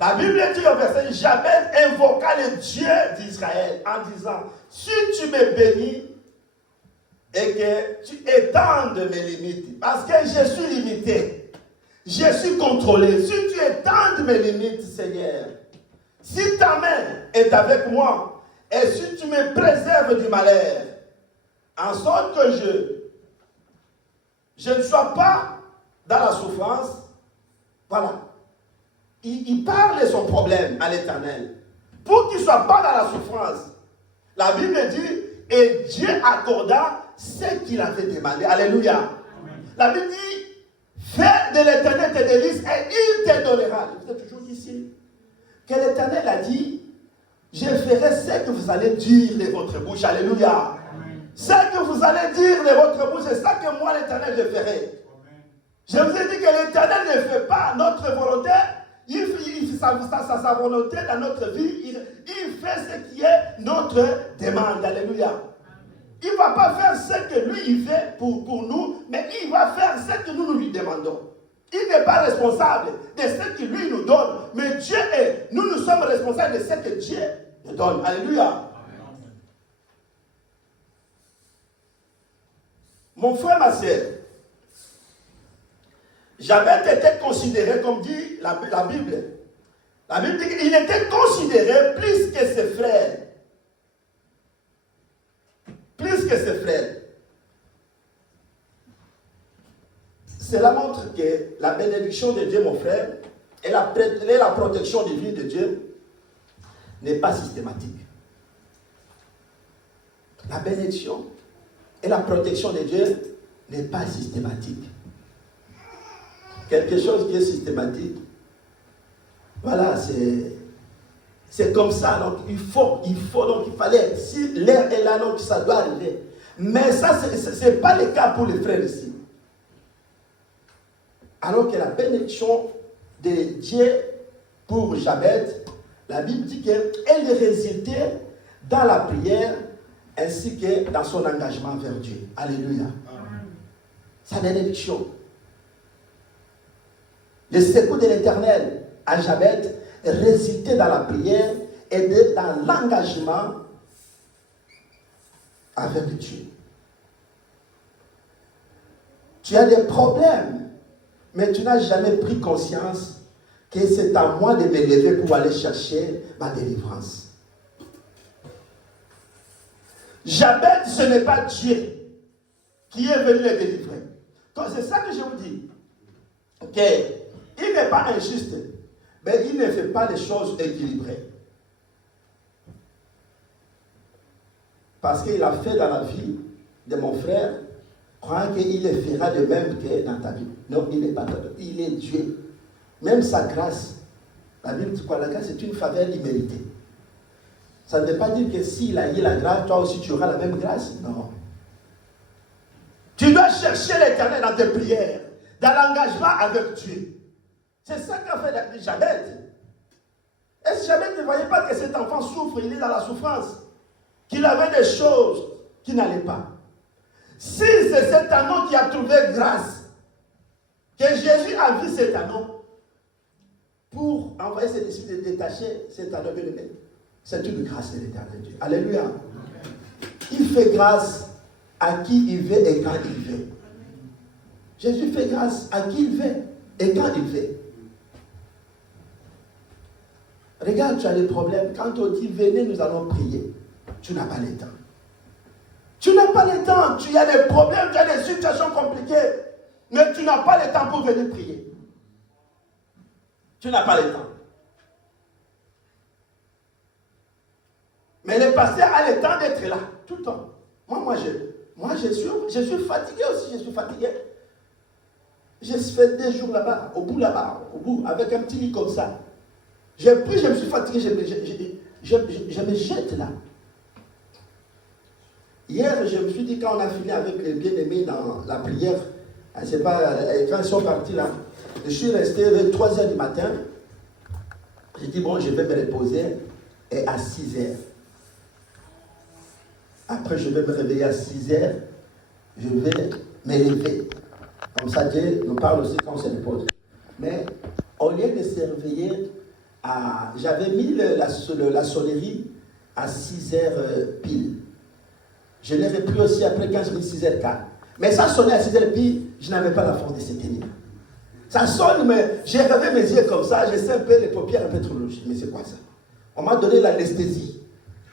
la Bible dit au verset, Jabed invoqua le Dieu d'Israël en disant, si tu me bénis et que tu étendes mes limites, parce que je suis limité, je suis contrôlé, si tu étendes mes limites, Seigneur, si ta main est avec moi, et si tu me préserves du malheur, en sorte que je ne sois pas dans la souffrance, voilà. Il parle de son problème à l'Éternel. Pour qu'il ne soit pas dans la souffrance, la Bible dit, et Dieu accorda ce qu'il avait demandé. Alléluia. Amen. La Bible dit, fais de l'Éternel tes délices et il te donnera. Vous êtes toujours ici. Que l'Éternel a dit, je ferai ce que vous allez dire de votre bouche. Alléluia. Amen. Ce que vous allez dire de votre bouche, c'est ça que moi, l'Éternel, je ferai. Amen. Je vous ai dit que l'Éternel ne fait pas notre volonté. Il fait sa volonté dans notre vie. Il fait ce qui est notre demande. Alléluia. Il ne va pas faire ce que lui il fait pour nous, mais il va faire ce que nous lui demandons. Il n'est pas responsable de ce que lui nous donne, mais Dieu est. Nous sommes responsables de ce que Dieu nous donne. Alléluia. Amen. Mon frère, ma soeur, Jabez était considéré, comme dit la Bible. La Bible dit qu'il était considéré plus que ses frères. Plus que ses frères. Cela montre que la bénédiction de Dieu, mon frère, et la protection divine de Dieu n'est pas systématique. La bénédiction et la protection de Dieu n'est pas systématique. Quelque chose qui est systématique, voilà, c'est comme ça. Donc donc il fallait, si l'air est là, donc ça doit arriver. Mais ça, ce n'est pas le cas pour les frères ici. Alors que la bénédiction de Dieu pour Jabez, la Bible dit qu'elle résultait dans la prière ainsi que dans son engagement vers Dieu. Alléluia. Amen. Sa bénédiction. Le secours de l'Éternel à Jabez résultait dans la prière et dans l'engagement avec Dieu. Tu as des problèmes, mais tu n'as jamais pris conscience que c'est à moi de me lever pour aller chercher ma délivrance. Jabez, ce n'est pas Dieu qui est venu le délivrer. Donc c'est ça que je vous dis. Il n'est pas injuste, mais il ne fait pas les choses équilibrées. Parce qu'il a fait dans la vie de mon frère, croyant qu'il le fera de même que dans ta vie. Non, il n'est pas Dieu. Il est Dieu. Même sa grâce, la Bible dit quoi? La grâce est une faveur imméritée. Ça ne veut pas dire que s'il a eu la grâce, toi aussi tu auras la même grâce. Non. Tu dois chercher l'Éternel dans tes prières, dans l'engagement avec Dieu. C'est ça qu'a fait Jabez. Est-ce que Jabez ne voyait pas que cet enfant souffre, il est dans la souffrance, qu'il avait des choses qui n'allaient pas? Si c'est cet anneau qui a trouvé grâce, que Jésus a vu cet anneau, pour envoyer ses disciples de détacher cet anneau bien-aimé, c'est une grâce de l'Éternel Dieu. Alléluia. Il fait grâce à qui il veut et quand il veut. Jésus fait grâce à qui il veut et quand il veut. Regarde, tu as des problèmes. Quand on dit venez, nous allons prier, tu n'as pas le temps. Tu n'as pas le temps. Tu as des problèmes, tu as des situations compliquées, mais tu n'as pas le temps pour venir prier. Tu n'as pas le temps. Mais le pasteur a le temps d'être là, tout le temps. Moi, je suis fatigué aussi, je suis fatigué. J'ai fait 2 jours là-bas, au bout, avec un petit lit comme ça. J'ai pris, je me suis fatigué, je me jette là. Hier, je me suis dit, quand on a fini avec les bien-aimés dans la prière, je ne sais pas, quand ils sont partis là, je suis resté vers 3h du matin. J'ai dit, bon, je vais me reposer, et à 6h. Après, je vais me réveiller à 6h, je vais me lever. Comme ça, Dieu nous parle aussi quand on se repose. Mais au lieu de se réveiller, j'avais mis la sonnerie à 6h pile. Je l'ai repris aussi après quand j'ai mis 6h04. Mais ça sonnait à 6h pile, je n'avais pas la force de se tenir. Ça sonne, mais j'ai réveillé mes yeux comme ça, je sais un peu les paupières un peu trop louches. Mais c'est quoi ça? On m'a donné l'anesthésie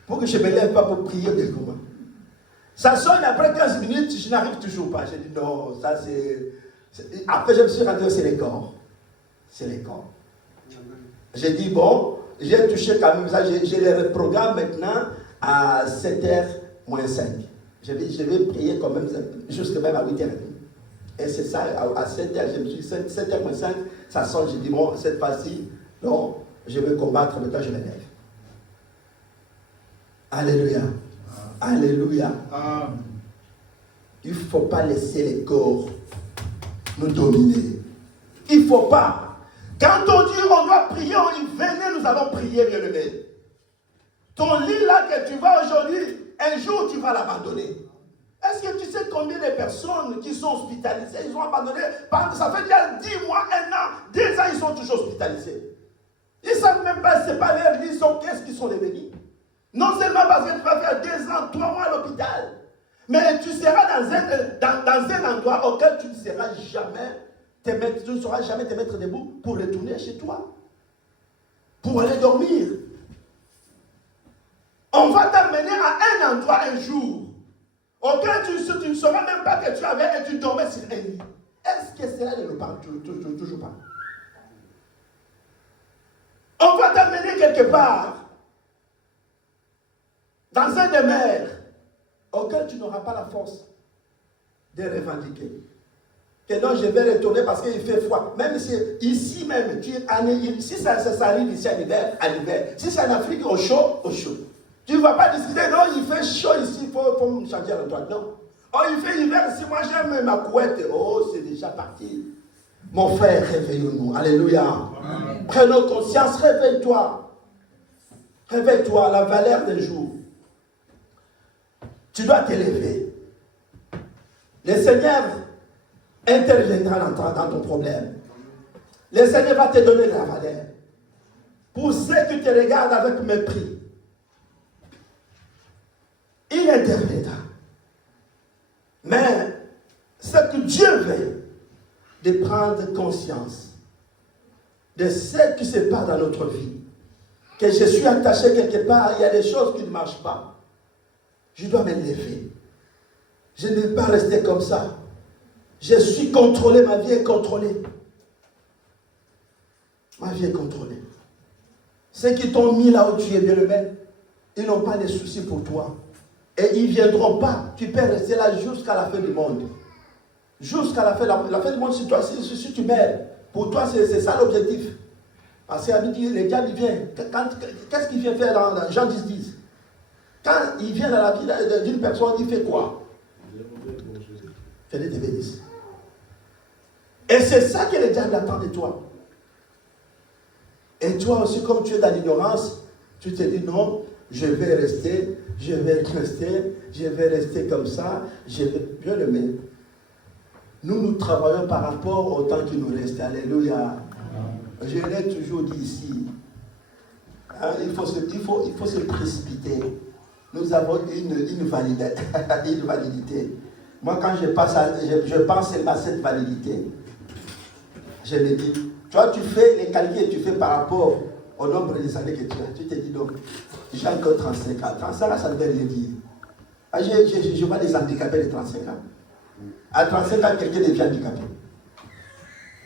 pour que je ne me lève pas pour prier des communs. Ça sonne après 15 minutes, je n'arrive toujours pas. J'ai dit non, ça c'est... Après je me suis rendu, c'est les corps. C'est les corps. J'ai dit bon, j'ai touché quand même ça, j'ai le programme maintenant à 7h moins 5. Je vais prier quand même jusqu'à même à 8h30. Et c'est ça, à 7h, je me suis dit 7h moins 5, ça sonne, j'ai dit bon, cette fois-ci, non, je vais combattre, maintenant je me lève. Alléluia. Alléluia. Il ne faut pas laisser les corps nous dominer. Il ne faut pas. Quand on dit on doit prier, on dit venez, nous allons prier, bien-aimé. Ton lit là que tu vas aujourd'hui, un jour tu vas l'abandonner. Est-ce que tu sais combien de personnes qui sont hospitalisées, ils ont abandonné, ça fait déjà 10 mois, 1 an, 2 ans, ils sont toujours hospitalisés. Ils ne savent même pas, c'est pas leur lit, qu'est-ce qu'ils sont devenus. Non seulement parce que tu vas faire 2 ans, 3 mois à l'hôpital, mais tu seras dans un endroit auquel tu ne seras jamais, tu ne sauras jamais te mettre debout pour retourner chez toi, pour aller dormir. On va t'amener à un endroit un jour auquel tu ne sauras même pas que tu avais et tu dormais sur un lit. Est-ce que cela ne nous parle toujours pas? On va t'amener quelque part dans un demeure auquel tu n'auras pas la force de revendiquer. Que non, je vais retourner parce qu'il fait froid. Même si ici même, si ça arrive ici à l'hiver, si c'est en Afrique, au chaud, au chaud. Tu ne vas pas décider, non, il fait chaud ici, il faut me changer le toit. Non. Oh, il fait hiver ici, moi j'aime ma couette. Oh, c'est déjà parti. Mon frère, réveillons-nous. Alléluia. Amen. Prenons conscience, réveille-toi. Réveille-toi, la valeur des jours. Tu dois t'élever. Le Seigneur interviendra dans ton problème. Le Seigneur va te donner la valeur. Pour ceux qui te regardent avec mépris, il interviendra. Mais ce que Dieu veut, de prendre conscience de ce qui se passe dans notre vie. Que je suis attaché quelque part, il y a des choses qui ne marchent pas. Je dois me lever. Je ne vais pas rester comme ça. Je suis contrôlé, ma vie est contrôlée. Ma vie est contrôlée. Ceux qui t'ont mis là où tu es, bien-aimé, ils n'ont pas de soucis pour toi. Et ils ne viendront pas. Tu peux rester là jusqu'à la fin du monde. Jusqu'à la fin du monde, si tu meurs. Pour toi, c'est ça l'objectif. Parce qu'il dit, le diable, il vient. Qu'est-ce qu'il vient faire dans Jean 10? Quand il vient dans la vie d'une personne, il fait quoi? Fait des bénisses. Et c'est ça que le diable attend de toi. Et toi aussi, comme tu es dans l'ignorance, tu te dis non, je vais rester comme ça, Dieu le met. Nous travaillons par rapport au temps qui nous reste. Alléluia. Je l'ai toujours dit ici. Hein, il faut se précipiter. Nous avons une validité. Moi, quand je pense à cette validité, je me dis, toi, tu fais les calculs et tu fais par rapport au nombre des années que tu as. Tu te dis donc, j'ai encore 35 ans. 35 ans, ça ne veut rien dire. Je vois des handicapés de 35 ans. À 35 ans, quelqu'un devient handicapé.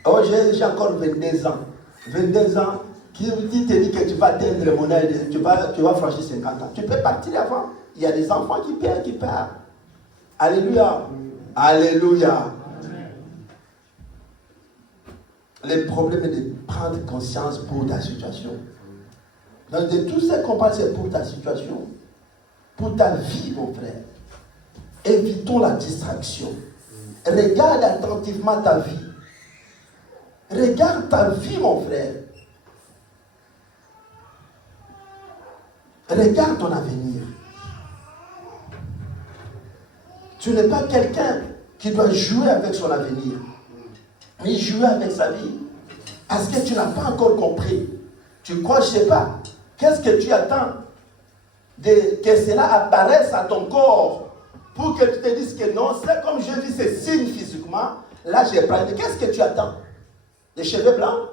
Oh, j'ai encore 22 ans. 22 ans, qui te dit que tu vas atteindre mon âge, tu vas franchir 50 ans. Tu peux partir avant. Il y a des enfants qui partent. Alléluia. Alléluia. Le problème est de prendre conscience pour ta situation. Donc, de tout ce qu'on parle, c'est pour ta situation. Pour ta vie, mon frère. Évitons la distraction. Regarde attentivement ta vie. Regarde ta vie, mon frère. Regarde ton avenir. Tu n'es pas quelqu'un qui doit jouer avec son avenir, mais jouer avec sa vie. Parce que tu n'as pas encore compris. Tu crois, je ne sais pas. Qu'est-ce que tu attends que cela apparaisse à ton corps pour que tu te dises que non, c'est comme je vis ces signes physiquement. Là, j'ai pris. Qu'est-ce que tu attends? Les cheveux blancs?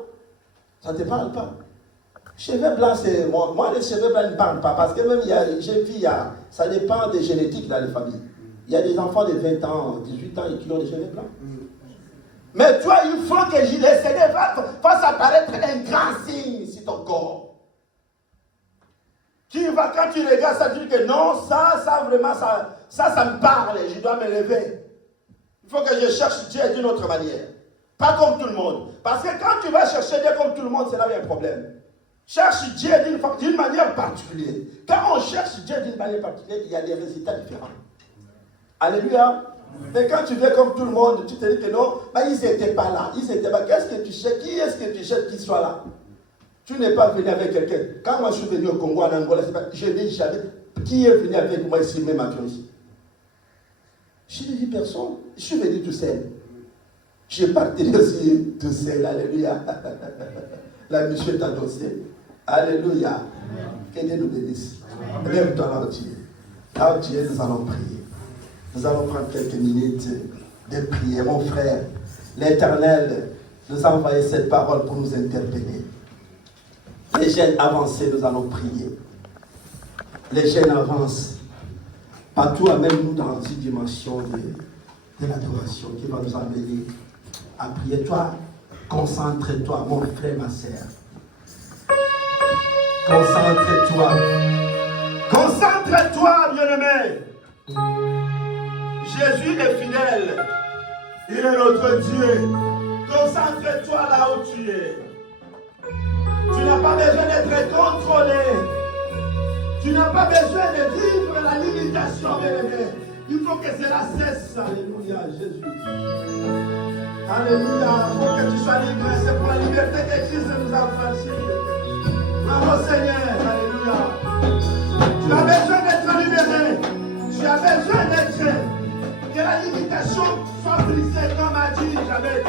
Ça ne te parle pas. Cheveux blancs, c'est moi les cheveux blancs ne parlent pas parce que même j'ai vu, ça dépend des génétiques dans les familles. Il y a des enfants de 20 ans, 18 ans qui ont des cheveux blancs. Mais toi, il faut que le Seigneur fasse apparaître un grand signe sur ton corps. Qui va, quand tu regardes ça, tu dis que non, ça vraiment, ça me parle, je dois me lever. Il faut que je cherche Dieu d'une autre manière. Pas comme tout le monde. Parce que quand tu vas chercher Dieu comme tout le monde, c'est là où il y a un problème. Cherche Dieu d'une manière particulière. Quand on cherche Dieu d'une manière particulière, il y a des résultats différents. Alléluia. Mais quand tu fais comme tout le monde, tu te dis que non, ils n'étaient pas là. Ils étaient pas. Qu'est-ce que tu cherches? Qui est-ce que tu cherches qui soit là? Tu n'es pas venu avec quelqu'un. Quand moi je suis venu au Congo, en Angola, je n'ai jamais. Qui est venu avec moi ici, même à ici? Je n'ai vu personne. Je suis venu tout seul. Je suis parti aussi tout seul. Alléluia. La mission est annoncée. Alléluia. Que Dieu nous bénisse. Lève-toi là où tu es. Là où tu es, nous allons prier. Nous allons prendre quelques minutes de prier. Mon frère, l'Éternel nous a envoyé cette parole pour nous interpeller. Les jeunes avancés, nous allons prier. Les jeunes avancent. Partout, même nous dans une dimension de l'adoration qui va nous amener à prier. Toi, concentre-toi, mon frère, ma sœur. Concentre-toi. Concentre-toi, bien-aimé. Jésus est fidèle. Il est notre Dieu. Concentre-toi là où tu es. Tu n'as pas besoin d'être contrôlé. Tu n'as pas besoin de vivre la limitation, bien-aimé. Il faut que cela cesse. Alléluia, Jésus. Alléluia. Il faut que tu sois libre. C'est pour la liberté que Christ nous a franchi. Bravo Seigneur. Alléluia. Tu as besoin d'être libéré. Tu as besoin d'être. Que la limitation soit brisée comme a dit Jabez.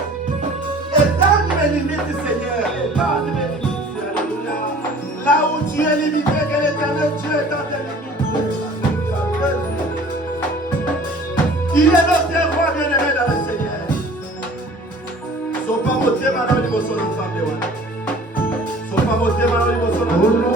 Étends mes limites, Seigneur. Étends mes limites. Alléluia. Là où tu es limité, que l'Éternel Dieu est dans tes limites. Il est notre roi bien-aimé dans le Seigneur. Sopa moté maintenant du bosso de femme. Sopa moté maintenant du bosso de femme.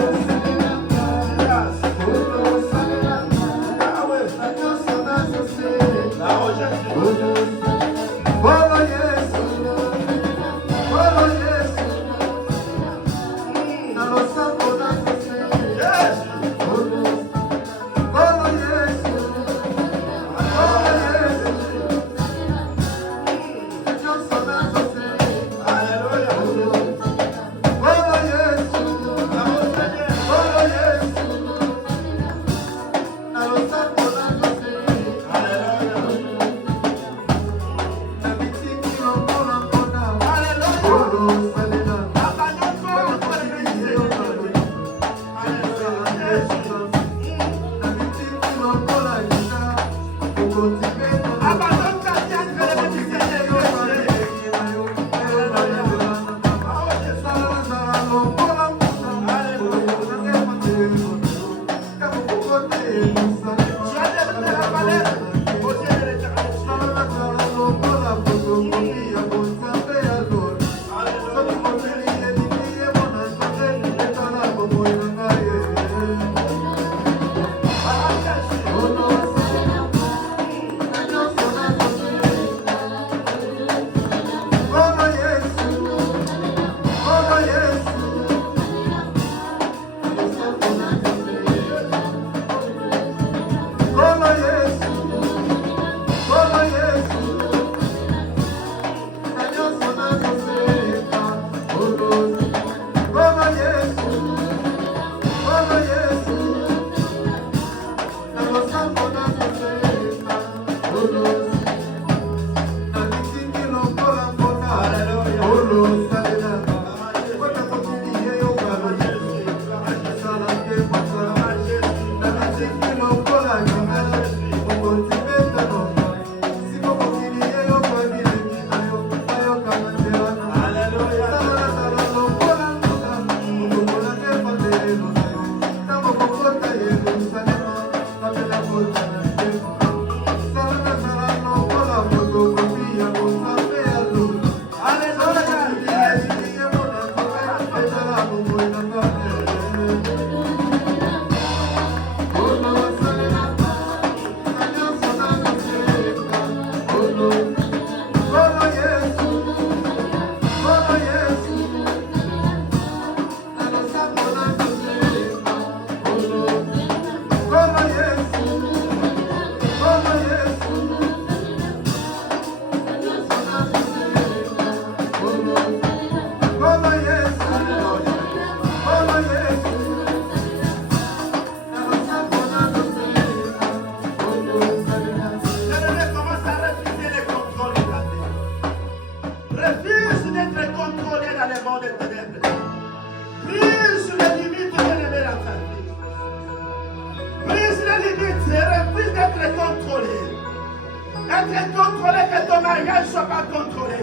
Être contrôlé, que ton mariage ne soit pas contrôlé.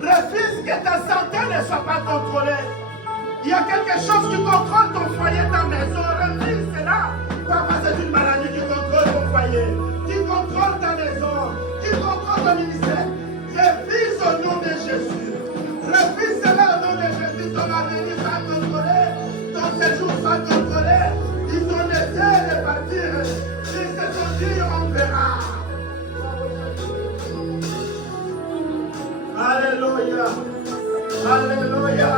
Refuse que ta santé ne soit pas contrôlée. Il y a quelque chose qui contrôle ton foyer, ta maison. Refuse cela. Papa, c'est une maladie qui contrôle ton foyer, qui contrôle ta maison, qui contrôle ton ministère. Refuse au nom de Jésus. Refuse cela au nom de Jésus. Ton avenir sera contrôlé, ton séjour sera contrôlé. Ils ont été de partir. Ils se sont dit, on verra. Alléluia. Alléluia.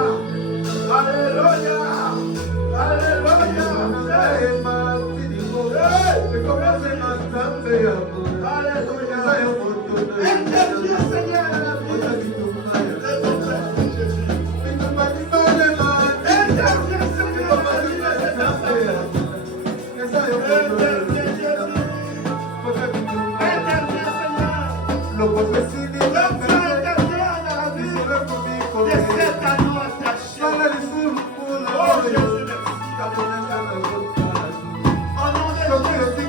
Alléluia. Alléluia. Interviens, Seigneur, dans la vie de ton frère Jésus. Interviens, Seigneur, dans la vie de ton frère. Interviens, Jésus. Interviens, Seigneur. Interviens dans la vie de cet anneau attaché. Oh Jésus, merci. Au nom de Jésus.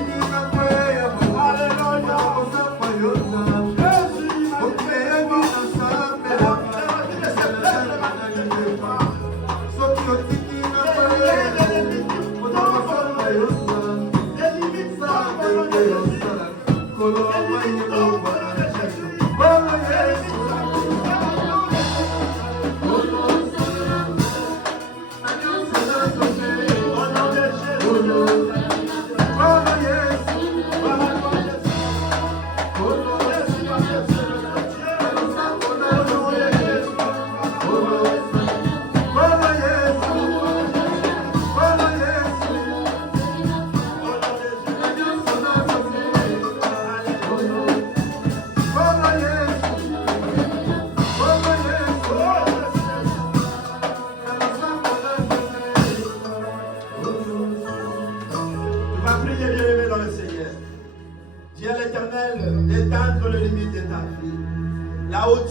Alléluia.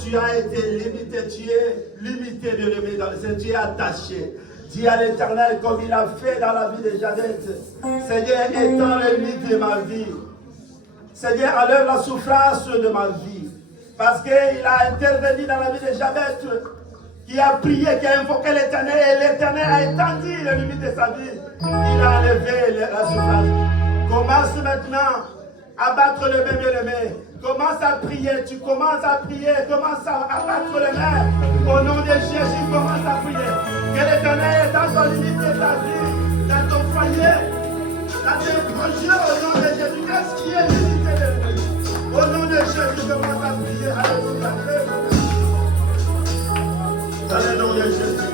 Tu as été limité, tu es limité, bien-aimé, dans le Seigneur, tu es attaché. Dis à l'Éternel, comme il a fait dans la vie de Jeannette, Seigneur, étends les limites de ma vie. Seigneur, enlève la souffrance de ma vie. Parce qu'il a intervenu dans la vie de Jeannette, qui a prié, qui a invoqué l'Éternel, et l'Éternel a étendu les limites de sa vie. Il a enlevé la souffrance. Commence maintenant à battre le même, bien-aimé. Commence à prier, tu commences à prier, commence à battre les mains. Au nom de Jésus, commence à prier. Que l'Éternel est dans ton limite de ta vie, dans ton foyer, dans tes projets, au nom de Jésus. Qu'est-ce qui est limité de lui? Au nom de Jésus, commence à prier. Alléluia. Dans le nom de Jésus.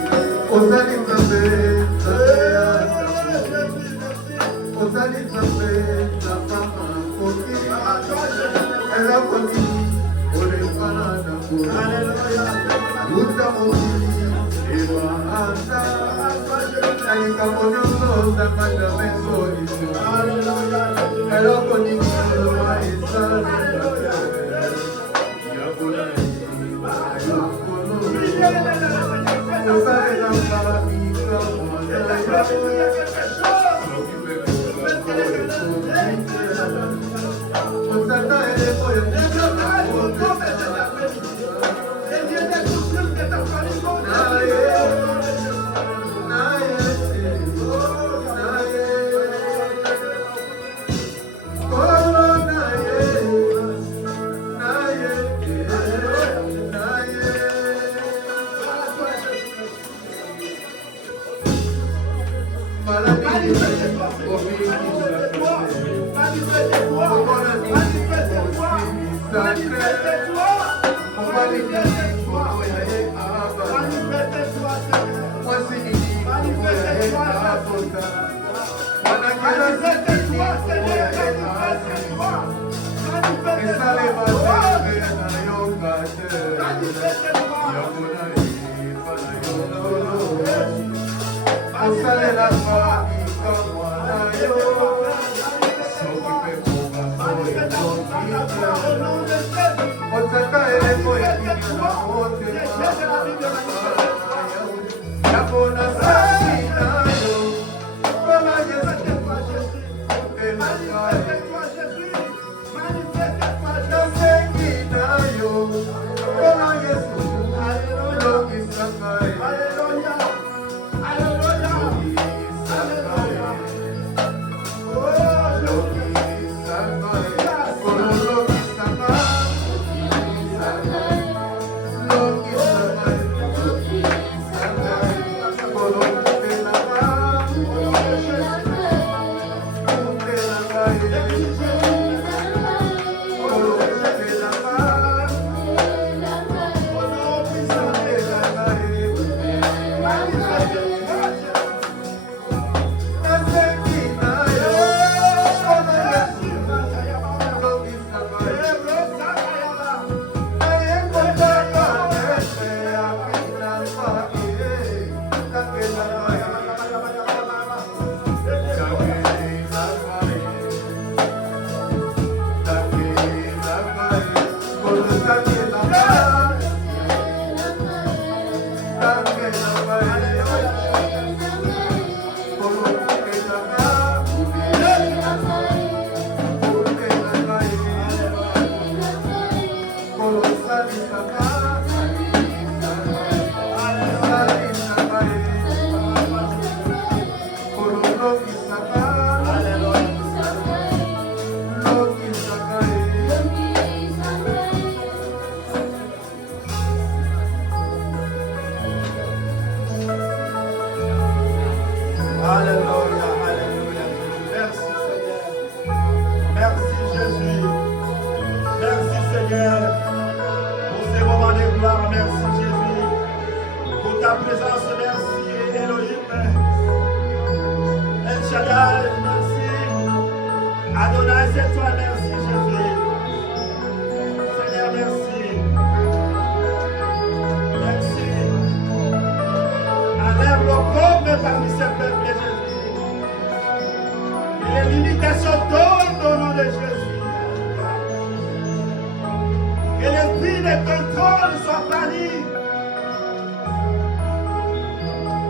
le contrôle soit banni.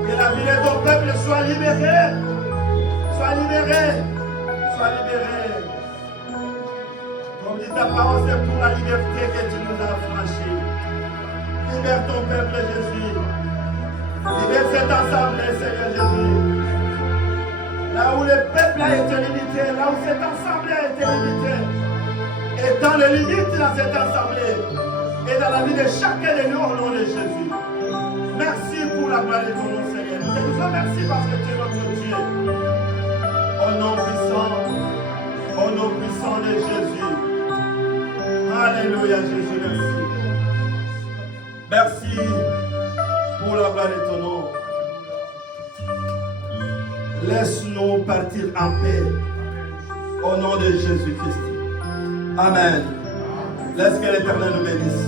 Que la vie de ton peuple soit libérée. Sois libéré. Sois libéré. Comme dit ta parole, c'est pour la liberté que tu nous as franchis. Libère ton peuple, Jésus. Libère cette assemblée, Seigneur Jésus. Là où le peuple a été limité, là où cette assemblée a été limitée, et dans les limites de cette assemblée, et dans la vie de chacun de nous au nom de Jésus. Merci pour la gloire de ton nom, Seigneur. Je te dis merci parce que tu es notre Dieu. Au nom puissant de Jésus. Alléluia, Jésus, merci. Merci pour la gloire de ton nom. Laisse-nous partir en paix. Au nom de Jésus-Christ. Amen. Laisse que l'Éternel nous bénisse.